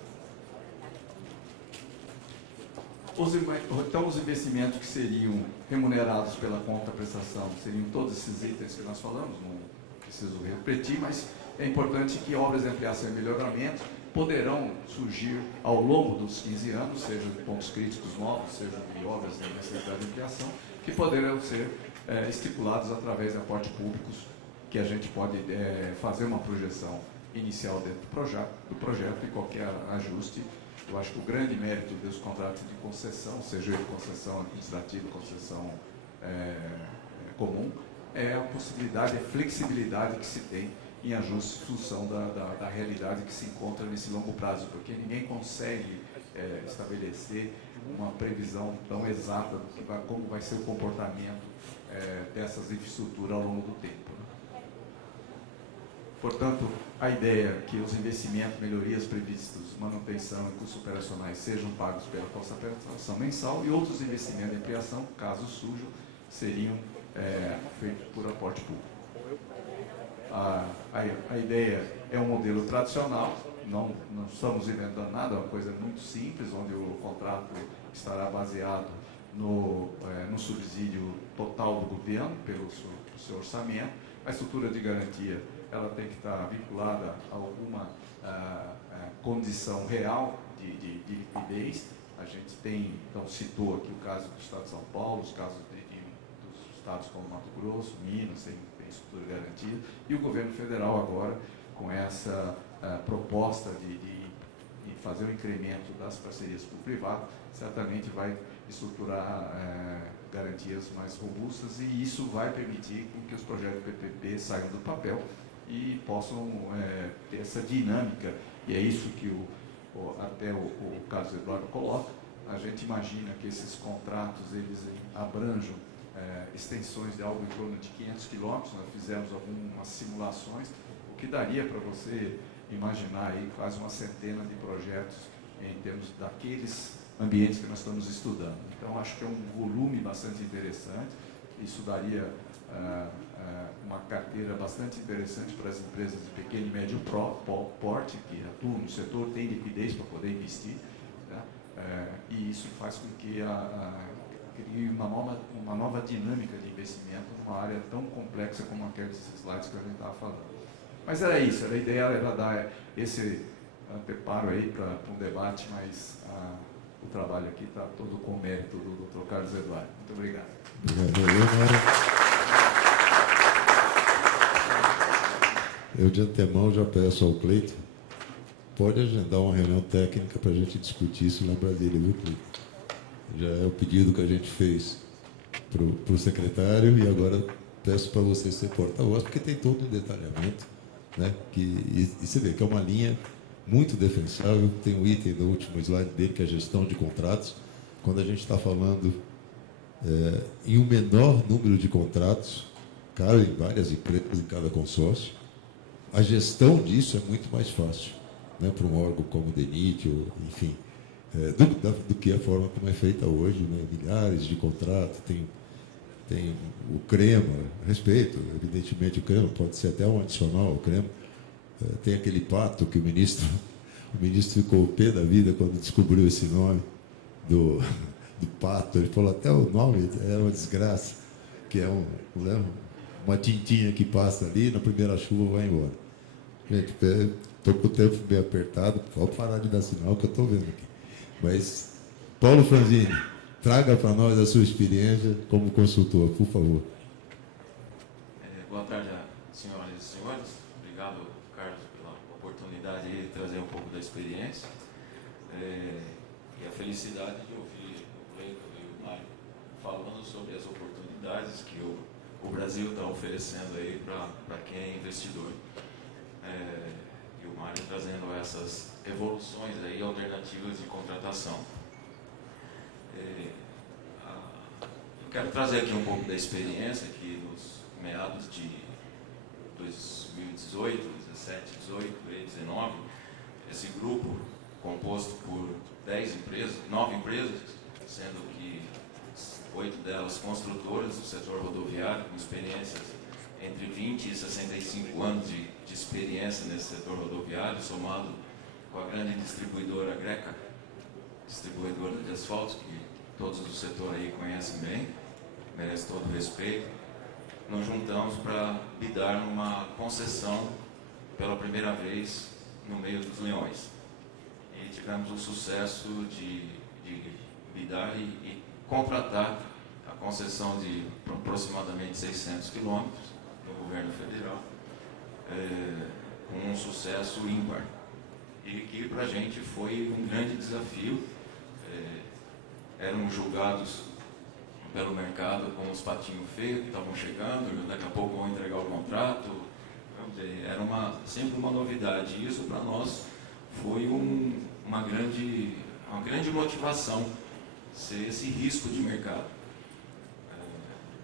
Então, os investimentos que seriam remunerados pela conta-prestação seriam todos esses itens que nós falamos, não preciso repetir, mas é importante que obras de ampliação e melhoramento poderão surgir ao longo dos 15 anos, seja de pontos críticos novos, seja de obras de necessidade de ampliação, que poderão ser estipulados através de aportes públicos, que a gente pode fazer uma projeção inicial dentro do projeto e qualquer ajuste. Eu acho que o grande mérito dos contratos de concessão, seja de concessão administrativa, concessão comum, é a possibilidade, a flexibilidade que se tem em ajuste em função da realidade que se encontra nesse longo prazo, porque ninguém consegue estabelecer uma previsão tão exata do como vai ser o comportamento dessas infraestruturas ao longo do tempo. Né? Portanto, a ideia é que os investimentos, melhorias previstos, manutenção e custos operacionais sejam pagos pela conta-prestação mensal, e outros investimentos de ampliação, caso surjam, seriam feitos por aporte público. A ideia é um modelo tradicional, não estamos inventando nada, é uma coisa muito simples, onde o contrato estará baseado no subsídio total do governo pelo seu orçamento. A estrutura de garantia ela tem que estar vinculada a alguma condição real de liquidez. A gente tem, então, citou aqui o caso do Estado de São Paulo, os casos dos estados como Mato Grosso, Minas, tem estrutura de garantia, e o governo federal agora, com essa proposta de fazer o incremento das parcerias público-privado, certamente vai estruturar garantias mais robustas, e isso vai permitir que os projetos PPP saiam do papel e possam ter essa dinâmica, e é isso que até o Carlos Eduardo coloca. A gente imagina que esses contratos eles abranjam extensões de algo em torno de 500 quilômetros. Nós fizemos algumas simulações, o que daria para você imaginar aí quase uma centena de projetos em termos daqueles ambientes que nós estamos estudando. Então, acho que é um volume bastante interessante. Isso daria uma carteira bastante interessante para as empresas de pequeno e médio porte, que atuam no setor, têm liquidez para poder investir, né? E isso faz com que crie uma nova dinâmica de investimento numa área tão complexa como aqueles slides que a gente estava falando. Mas era isso, a ideia era dar esse anteparo aí para um debate mais o trabalho aqui está todo com mérito do Dr. Carlos Eduardo. Muito obrigado. Eu de antemão já peço ao Cleiton, pode agendar uma reunião técnica para a gente discutir isso na Brasília, viu, Cleiton? Já é o pedido que a gente fez para o secretário e agora peço para você ser porta-voz, porque tem todo um detalhamento, né? E você vê que é uma linha muito defensável. Tem um item no último slide dele, que é a gestão de contratos. Quando a gente está falando em um menor número de contratos, cabem várias empresas em cada consórcio, a gestão disso é muito mais fácil, né, para um órgão como o DENIT, ou, enfim, do que a forma como é feita hoje, né, milhares de contratos, tem o CREMA, respeito, evidentemente o CREMA, pode ser até um adicional ao CREMA, tem aquele pato que o ministro ficou pé da vida quando descobriu esse nome do pato, ele falou até o nome, era uma desgraça, que é uma tintinha que passa ali, na primeira chuva vai embora. Gente, estou com o tempo bem apertado, pode parar de dar sinal que eu estou vendo aqui. Mas, Paulo Franzini, traga para nós a sua experiência como consultor, por favor. Boa tarde, senhoras e senhores. Obrigado, Carlos, pela oportunidade de trazer um pouco da experiência. E a felicidade de ouvir o Cleiton e o Mário falando sobre as oportunidades que o Brasil está oferecendo aí para quem é investidor. E o Mário trazendo essas evoluções aí, alternativas de contratação. Eu quero trazer aqui um pouco da experiência que nos meados de 2018, 17, 18, 19, esse grupo composto por 9 empresas, sendo que 8 delas construtoras do setor rodoviário, com experiências entre 20 e 65 anos de experiência nesse setor rodoviário, somado com a grande distribuidora Greca, distribuidora de asfaltos, que todos do setor aí conhecem bem, merece todo o respeito. Nos juntamos para bidar numa concessão pela primeira vez no meio dos leões. E tivemos o sucesso de bidar e contratar a concessão de aproximadamente 600 quilômetros no governo federal, com um sucesso ímpar. E que para a gente foi um grande desafio. Éramos julgados pelo mercado como os patinhos feios que estavam chegando, daqui a pouco vão entregar o contrato. Era sempre uma novidade. E isso para nós foi uma grande motivação, ser esse risco de mercado.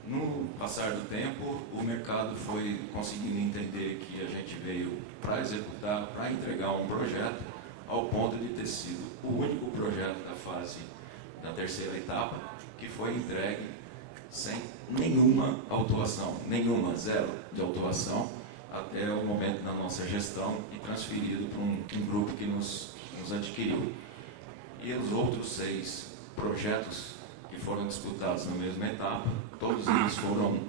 No passar do tempo, o mercado foi conseguindo entender que a gente veio para executar, para entregar um projeto, ao ponto de ter sido o único projeto da fase da terceira etapa que foi entregue sem nenhuma autuação, zero de autuação, até o momento da nossa gestão e transferido para um grupo que nos adquiriu. E os outros 6 projetos que foram disputados na mesma etapa, todos eles foram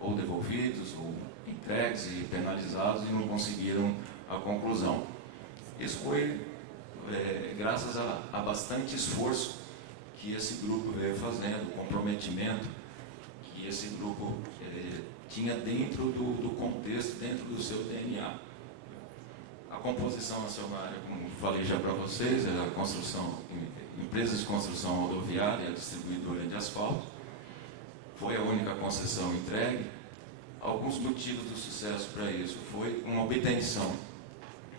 ou devolvidos, ou entregues e penalizados e não conseguiram a conclusão. Isso foi graças a bastante esforço que esse grupo veio fazendo, o comprometimento que esse grupo tinha dentro do contexto, dentro do seu DNA. A composição acionária, como falei já para vocês, é a construção, empresas de construção rodoviária e a distribuidora de asfalto. Foi a única concessão entregue. Alguns motivos do sucesso para isso foi uma obtenção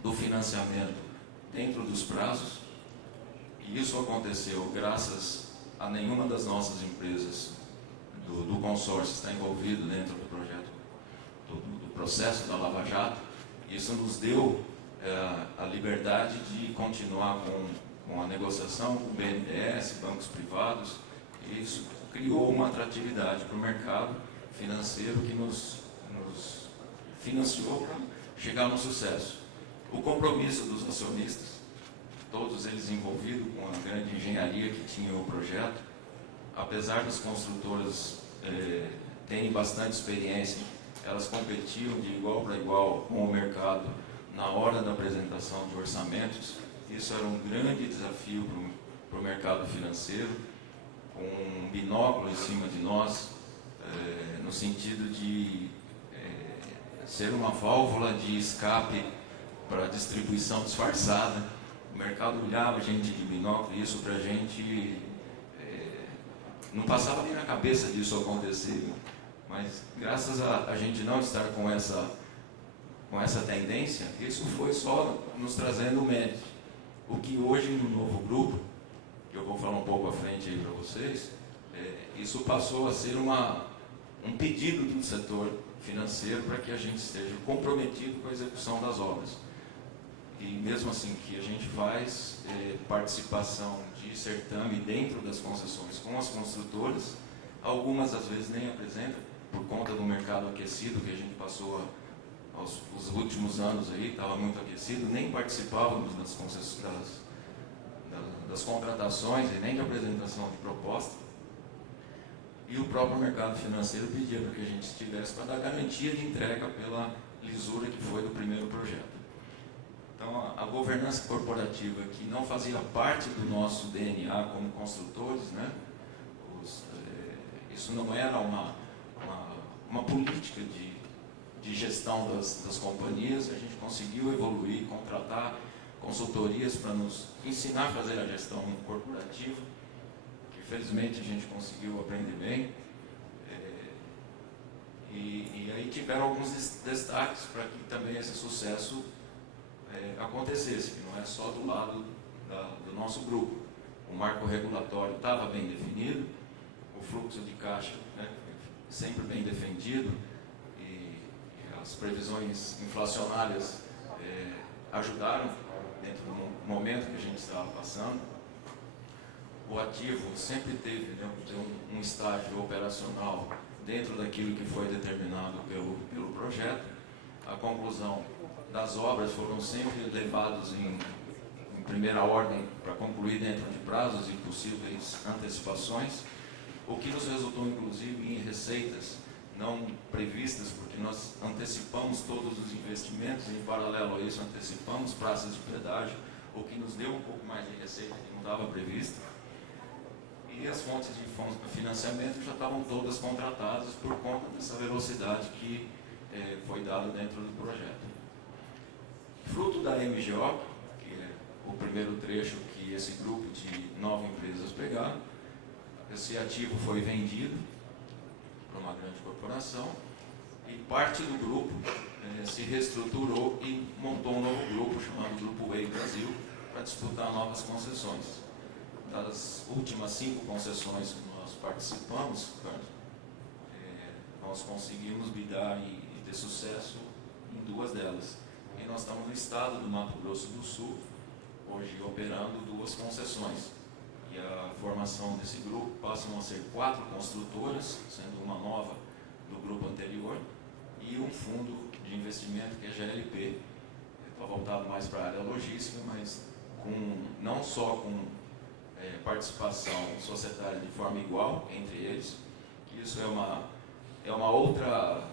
do financiamento dentro dos prazos, e isso aconteceu graças a nenhuma das nossas empresas do consórcio estar envolvido dentro do projeto, do processo da Lava Jato. Isso nos deu a liberdade de continuar com a negociação com o BNDES, bancos privados, e isso criou uma atratividade para o mercado financeiro que nos financiou para chegar no sucesso. O compromisso dos acionistas, todos eles envolvidos com a grande engenharia que tinha o projeto, apesar das construtoras terem bastante experiência, elas competiam de igual para igual com o mercado na hora da apresentação de orçamentos. Isso era um grande desafio para o mercado financeiro, com um binóculo em cima de nós, no sentido de ser uma válvula de escape para a distribuição disfarçada. O mercado olhava a gente de binóculo e isso para a gente não passava nem na cabeça disso acontecer. Mas graças a gente não estar com essa tendência, isso foi só nos trazendo mérito. O que hoje no novo grupo, que eu vou falar um pouco à frente aí para vocês, isso passou a ser um pedido do setor financeiro para que a gente esteja comprometido com a execução das obras. E mesmo assim que a gente faz participação de certame dentro das concessões com as construtoras, algumas às vezes nem apresentam, por conta do mercado aquecido que a gente passou os últimos anos aí, estava muito aquecido, nem participávamos das contratações e nem de apresentação de proposta. E o próprio mercado financeiro pedia para que a gente estivesse para dar garantia de entrega pela lisura que foi do primeiro projeto. Então, a governança corporativa, que não fazia parte do nosso DNA como construtores, né? Isso não era uma política de gestão das companhias. A gente conseguiu evoluir, contratar consultorias para nos ensinar a fazer a gestão corporativa, que felizmente a gente conseguiu aprender bem. E aí tiveram alguns destaques para que também esse sucesso acontecesse, que não é só do lado do nosso grupo. O marco regulatório estava bem definido, o fluxo de caixa, né, sempre bem defendido, e as previsões inflacionárias ajudaram dentro do momento que a gente estava passando. O ativo sempre teve, né, um estágio operacional dentro daquilo que foi determinado pelo projeto. A conclusão das obras foram sempre levados em primeira ordem para concluir dentro de prazos e possíveis antecipações, o que nos resultou inclusive em receitas não previstas, porque nós antecipamos todos os investimentos e em paralelo a isso antecipamos praças de pedágio, o que nos deu um pouco mais de receita que não estava prevista. E as fontes de financiamento já estavam todas contratadas por conta dessa velocidade que foi dada dentro do projeto. Fruto da MGO, que é o primeiro trecho que esse grupo de 9 empresas pegaram, esse ativo foi vendido para uma grande corporação e parte do grupo se reestruturou e montou um novo grupo chamado Grupo Way Brasil para disputar novas concessões. Das últimas 5 concessões que nós participamos, nós conseguimos bidar e ter sucesso em 2 delas. E nós estamos no estado do Mato Grosso do Sul, hoje operando 2 concessões. E a formação desse grupo passam a ser 4 construtoras, sendo uma nova do grupo anterior, e um fundo de investimento que é GLP. Está voltado mais para a área logística, mas não só com participação societária de forma igual entre eles, que isso é uma outra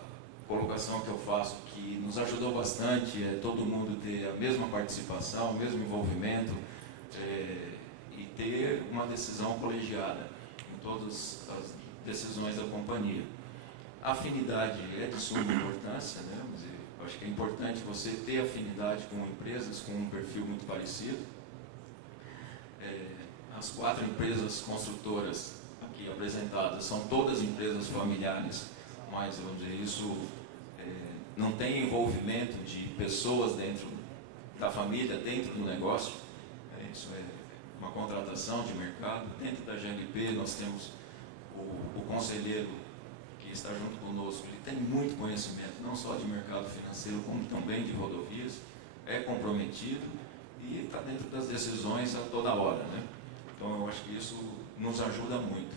colocação que eu faço, que nos ajudou bastante, todo mundo ter a mesma participação, o mesmo envolvimento, e ter uma decisão colegiada em todas as decisões da companhia. A afinidade é de suma importância, né? Eu acho que é importante você ter afinidade com empresas com um perfil muito parecido. As 4 empresas construtoras aqui apresentadas são todas empresas familiares, mas, vamos dizer, isso não tem envolvimento de pessoas dentro da família, dentro do negócio. Isso é uma contratação de mercado. Dentro da GLP nós temos o conselheiro que está junto conosco, ele tem muito conhecimento, não só de mercado financeiro, como também de rodovias, é comprometido e está dentro das decisões a toda hora, né? Então eu acho que isso nos ajuda muito.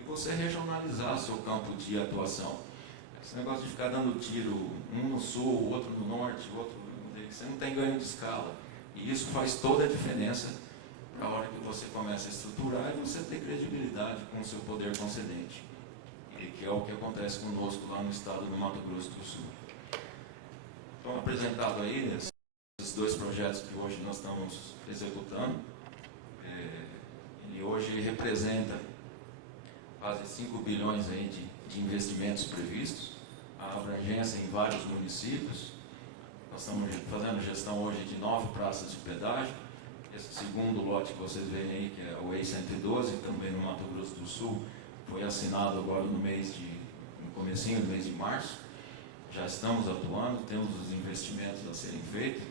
E você regionalizar seu campo de atuação. Esse negócio de ficar dando tiro, um no sul, o outro no norte, o outro no... Você não tem ganho de escala. E isso faz toda a diferença para a hora que você começa a estruturar e você ter credibilidade com o seu poder concedente. E que é o que acontece conosco lá no estado do Mato Grosso do Sul. Então, apresentado aí esses 2 projetos que hoje nós estamos executando, Ele hoje representa quase 5 bilhões aí de investimentos previstos, a abrangência em vários municípios. Nós estamos fazendo gestão hoje de 9 praças de pedágio. Esse segundo lote que vocês veem aí, que é o EI-112, também no Mato Grosso do Sul, foi assinado agora no comecinho do mês de março. Já estamos atuando, temos os investimentos a serem feitos.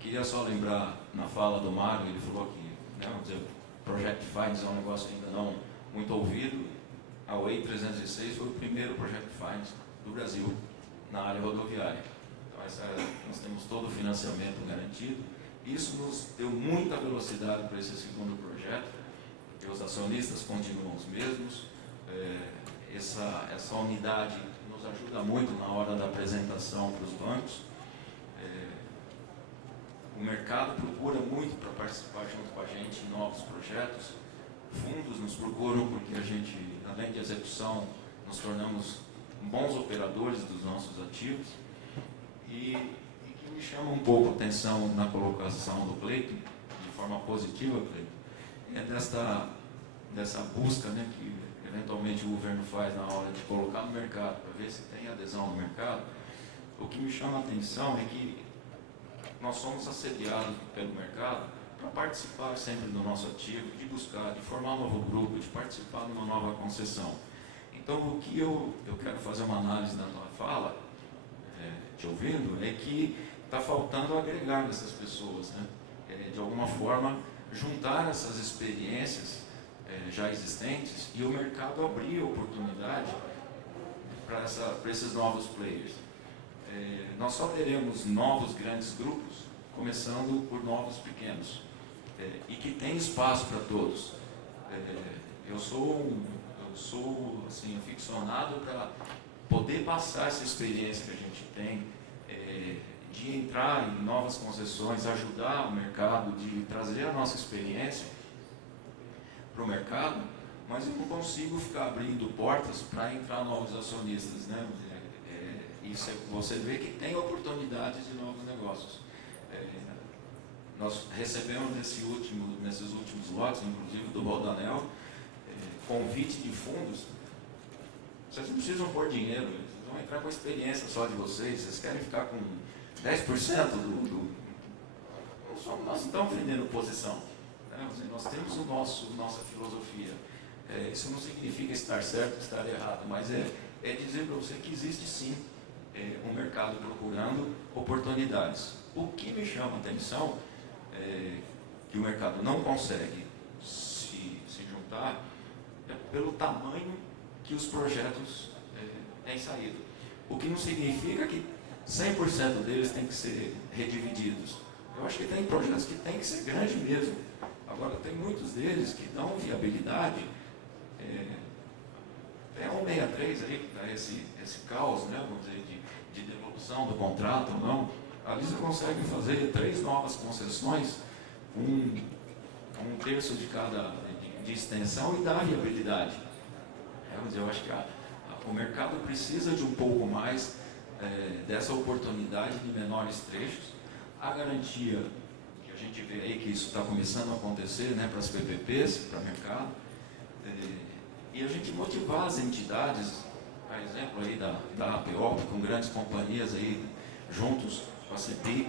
Queria só lembrar, na fala do Mário, ele falou que, vamos dizer, o Project Finance é um negócio ainda não muito ouvido. A EI-306 foi o primeiro Project Finance do Brasil na área rodoviária. Então, nós temos todo o financiamento garantido. Isso nos deu muita velocidade para esse segundo projeto, porque os acionistas continuam os mesmos. Essa unidade nos ajuda muito na hora da apresentação para os bancos. O mercado procura muito para participar junto com a gente em novos projetos. Fundos nos procuram porque a gente, além de execução, nos tornamos bons operadores dos nossos ativos. E que me chama um pouco a atenção na colocação do Cleiton, de forma positiva, Cleiton, é dessa busca, né, que eventualmente o governo faz na hora de colocar no mercado, para ver se tem adesão no mercado. O que me chama a atenção é que nós somos assediados pelo mercado para participar sempre do nosso ativo, de buscar, de formar um novo grupo, de participar de uma nova concessão. Então, o que eu quero fazer uma análise da tua fala, te ouvindo, é que está faltando agregar nessas pessoas, né? De alguma forma, juntar essas experiências já existentes e o mercado abrir oportunidade para esses novos players. Nós só teremos novos grandes grupos, começando por novos pequenos, e que tem espaço para todos. Eu sou assim, aficionado para poder passar essa experiência que a gente tem, de entrar em novas concessões, ajudar o mercado, de trazer a nossa experiência para o mercado, mas eu não consigo ficar abrindo portas para entrar novos acionistas, né? Você vê que tem oportunidades de novos negócios. Nós recebemos nesses últimos lotes, inclusive do Rodanel, convite de fundos. Vocês não precisam pôr dinheiro, eles vão entrar com a experiência só de vocês querem ficar com 10% do... Nós não estamos vendendo posição. Né? Nós temos nossa filosofia. Isso não significa estar certo, estar errado, mas é dizer para você que existe sim um mercado procurando oportunidades. O que me chama a atenção é que o mercado não consegue se juntar pelo tamanho que os projetos têm saído. O que não significa que 100% deles têm que ser redivididos. Eu acho que tem projetos que têm que ser grandes mesmo. Agora, tem muitos deles que dão viabilidade. Tem a 163 aí, que dá esse caos, né, vamos dizer, de devolução do contrato ou não. Ali você consegue fazer 3 novas concessões, um terço de cada de extensão e dar viabilidade. Eu acho que o mercado precisa de um pouco mais dessa oportunidade de menores trechos. A garantia que a gente vê aí que isso está começando a acontecer, né, para as PPPs, para o mercado, e a gente motivar as entidades, por exemplo aí da APO, com grandes companhias aí juntos com a CEPIC,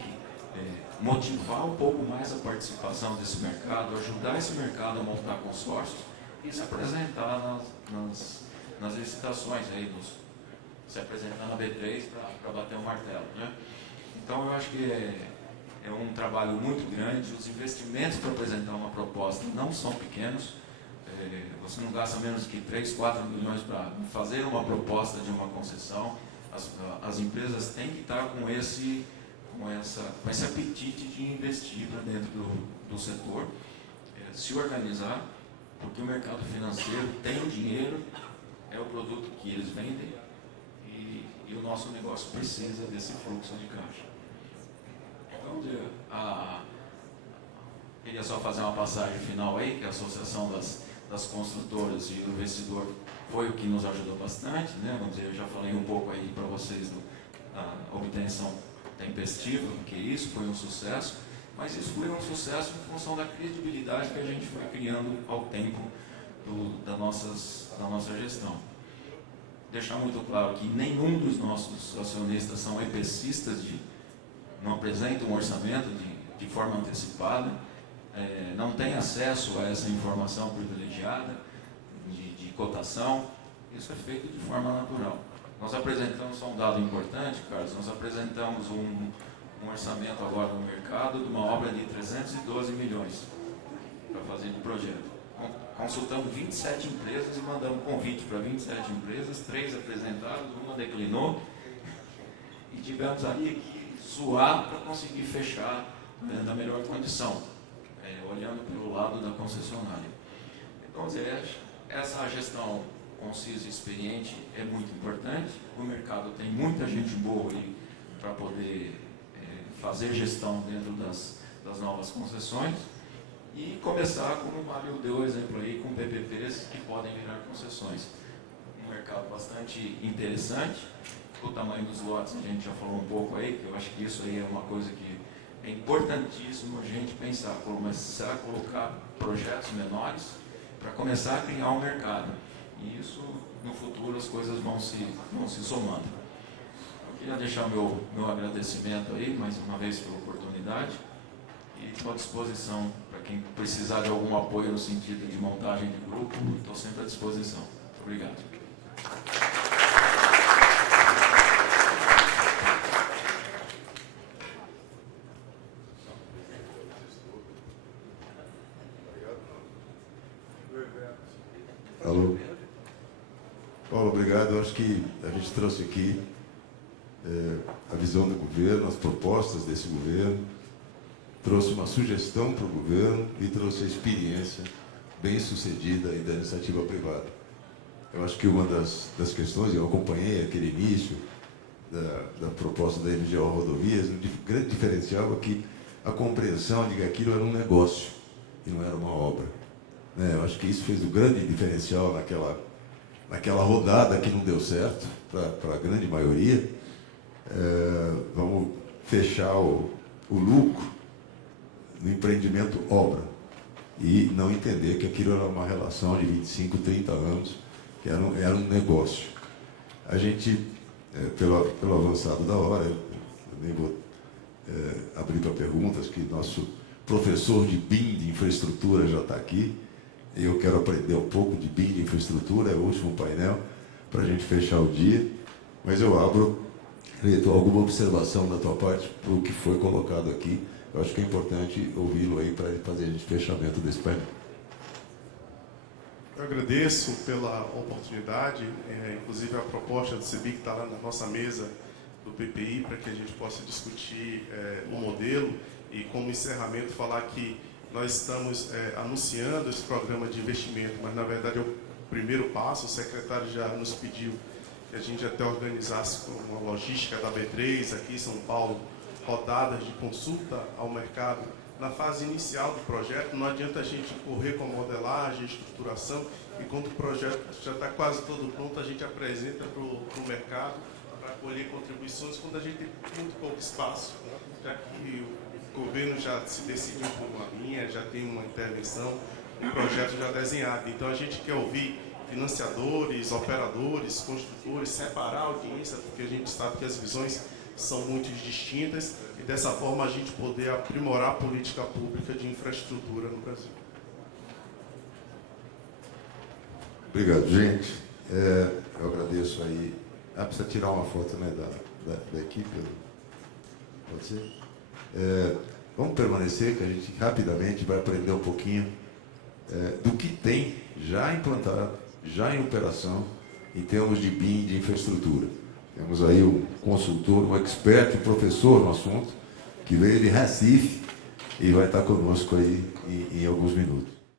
motivar um pouco mais a participação desse mercado, ajudar esse mercado a montar consórcios e se apresentar nas licitações aí, se apresentar na B3 para bater o martelo, né? Então eu acho que é um trabalho muito grande. Os investimentos para apresentar uma proposta não são pequenos. Você não gasta menos que 3, 4 milhões para fazer uma proposta de uma concessão. As empresas têm que estar com esse apetite de investir para dentro do setor, se organizar, porque o mercado financeiro tem o dinheiro, é o produto que eles vendem e o nosso negócio precisa desse fluxo de caixa. Então, queria só fazer uma passagem final aí, que a Associação das Construtoras e do Investidor foi o que nos ajudou bastante, né? Vamos dizer, eu já falei um pouco aí para vocês da obtenção tempestiva, que isso foi um sucesso, mas isso foi um sucesso em função da credibilidade que a gente foi criando ao tempo da nossa gestão. Deixar muito claro que nenhum dos nossos acionistas são EPCistas, não apresentam um orçamento de forma antecipada, não tem acesso a essa informação privilegiada de cotação. Isso é feito de forma natural. Nós apresentamos, só um dado importante, Carlos, nós apresentamos um orçamento agora no mercado de uma obra de 312 milhões para fazer de projeto. Consultamos 27 empresas e mandamos convite para 27 empresas, 3 apresentaram, uma declinou, e tivemos ali que suar para conseguir fechar da melhor condição, olhando pelo lado da concessionária. Então, essa gestão concisa e experiente é muito importante. O mercado tem muita gente boa aí para poder fazer gestão dentro das novas concessões. E começar, como o Mário deu o exemplo aí, com PPPs que podem virar concessões. Um mercado bastante interessante. O tamanho dos lotes a gente já falou um pouco aí, que eu acho que isso aí é uma coisa que é importantíssimo a gente pensar, começar a colocar projetos menores para começar a criar um mercado. E isso, no futuro, as coisas vão se somando. Eu queria deixar meu agradecimento aí, mais uma vez, pela oportunidade, e estou à disposição para quem precisar de algum apoio no sentido de montagem de grupo, estou sempre à disposição. Muito obrigado. Alô? Paulo, obrigado. Eu acho que a gente trouxe aqui a visão do governo, as propostas desse governo, trouxe uma sugestão para o governo e trouxe a experiência bem sucedida aí da iniciativa privada. Eu acho que uma das questões, eu acompanhei aquele início da proposta da MGO Rodovias, o grande diferencial é que a compreensão de que aquilo era um negócio e não era uma obra. Eu acho que isso fez o grande diferencial naquela rodada que não deu certo, para a grande maioria. Vamos fechar o lucro no empreendimento obra e não entender que aquilo era uma relação de 25, 30 anos, que era um negócio. A gente, pelo avançado da hora, eu nem vou abrir para perguntas, que nosso professor de BIM, de infraestrutura, já está aqui. Eu quero aprender um pouco de BIM, de infraestrutura, é o último painel, para a gente fechar o dia. Mas eu abro, Cleiton, alguma observação da tua parte para o que foi colocado aqui. Eu acho que é importante ouvi-lo aí para fazer a gente fechamento desse painel. Eu agradeço pela oportunidade, inclusive a proposta do CEBIC está lá na nossa mesa do PPI, para que a gente possa discutir o modelo e, como encerramento, falar que nós estamos anunciando esse programa de investimento, mas, na verdade, é o primeiro passo. O secretário já nos pediu que a gente até organizasse uma logística da B3 aqui em São Paulo, rodadas de consulta ao mercado na fase inicial do projeto. Não adianta a gente correr com a modelagem, estruturação, e quando o projeto já está quase todo pronto, a gente apresenta para o mercado para colher contribuições quando a gente tem muito pouco espaço, já que o governo já se decidiu por uma linha, já tem uma intervenção, um projeto já desenhado. Então a gente quer ouvir financiadores, operadores, construtores, separar a audiência, porque a gente sabe que as visões são muito distintas, e dessa forma a gente poder aprimorar a política pública de infraestrutura no Brasil. Obrigado, gente. Eu agradeço aí. Precisa tirar uma foto, né, da equipe? Pode ser? Vamos permanecer, que a gente rapidamente vai aprender um pouquinho do que tem já implantado, já em operação, em termos de BIM, de infraestrutura. Temos aí um consultor, um expert, um professor no assunto, que veio de Recife e vai estar conosco aí em alguns minutos.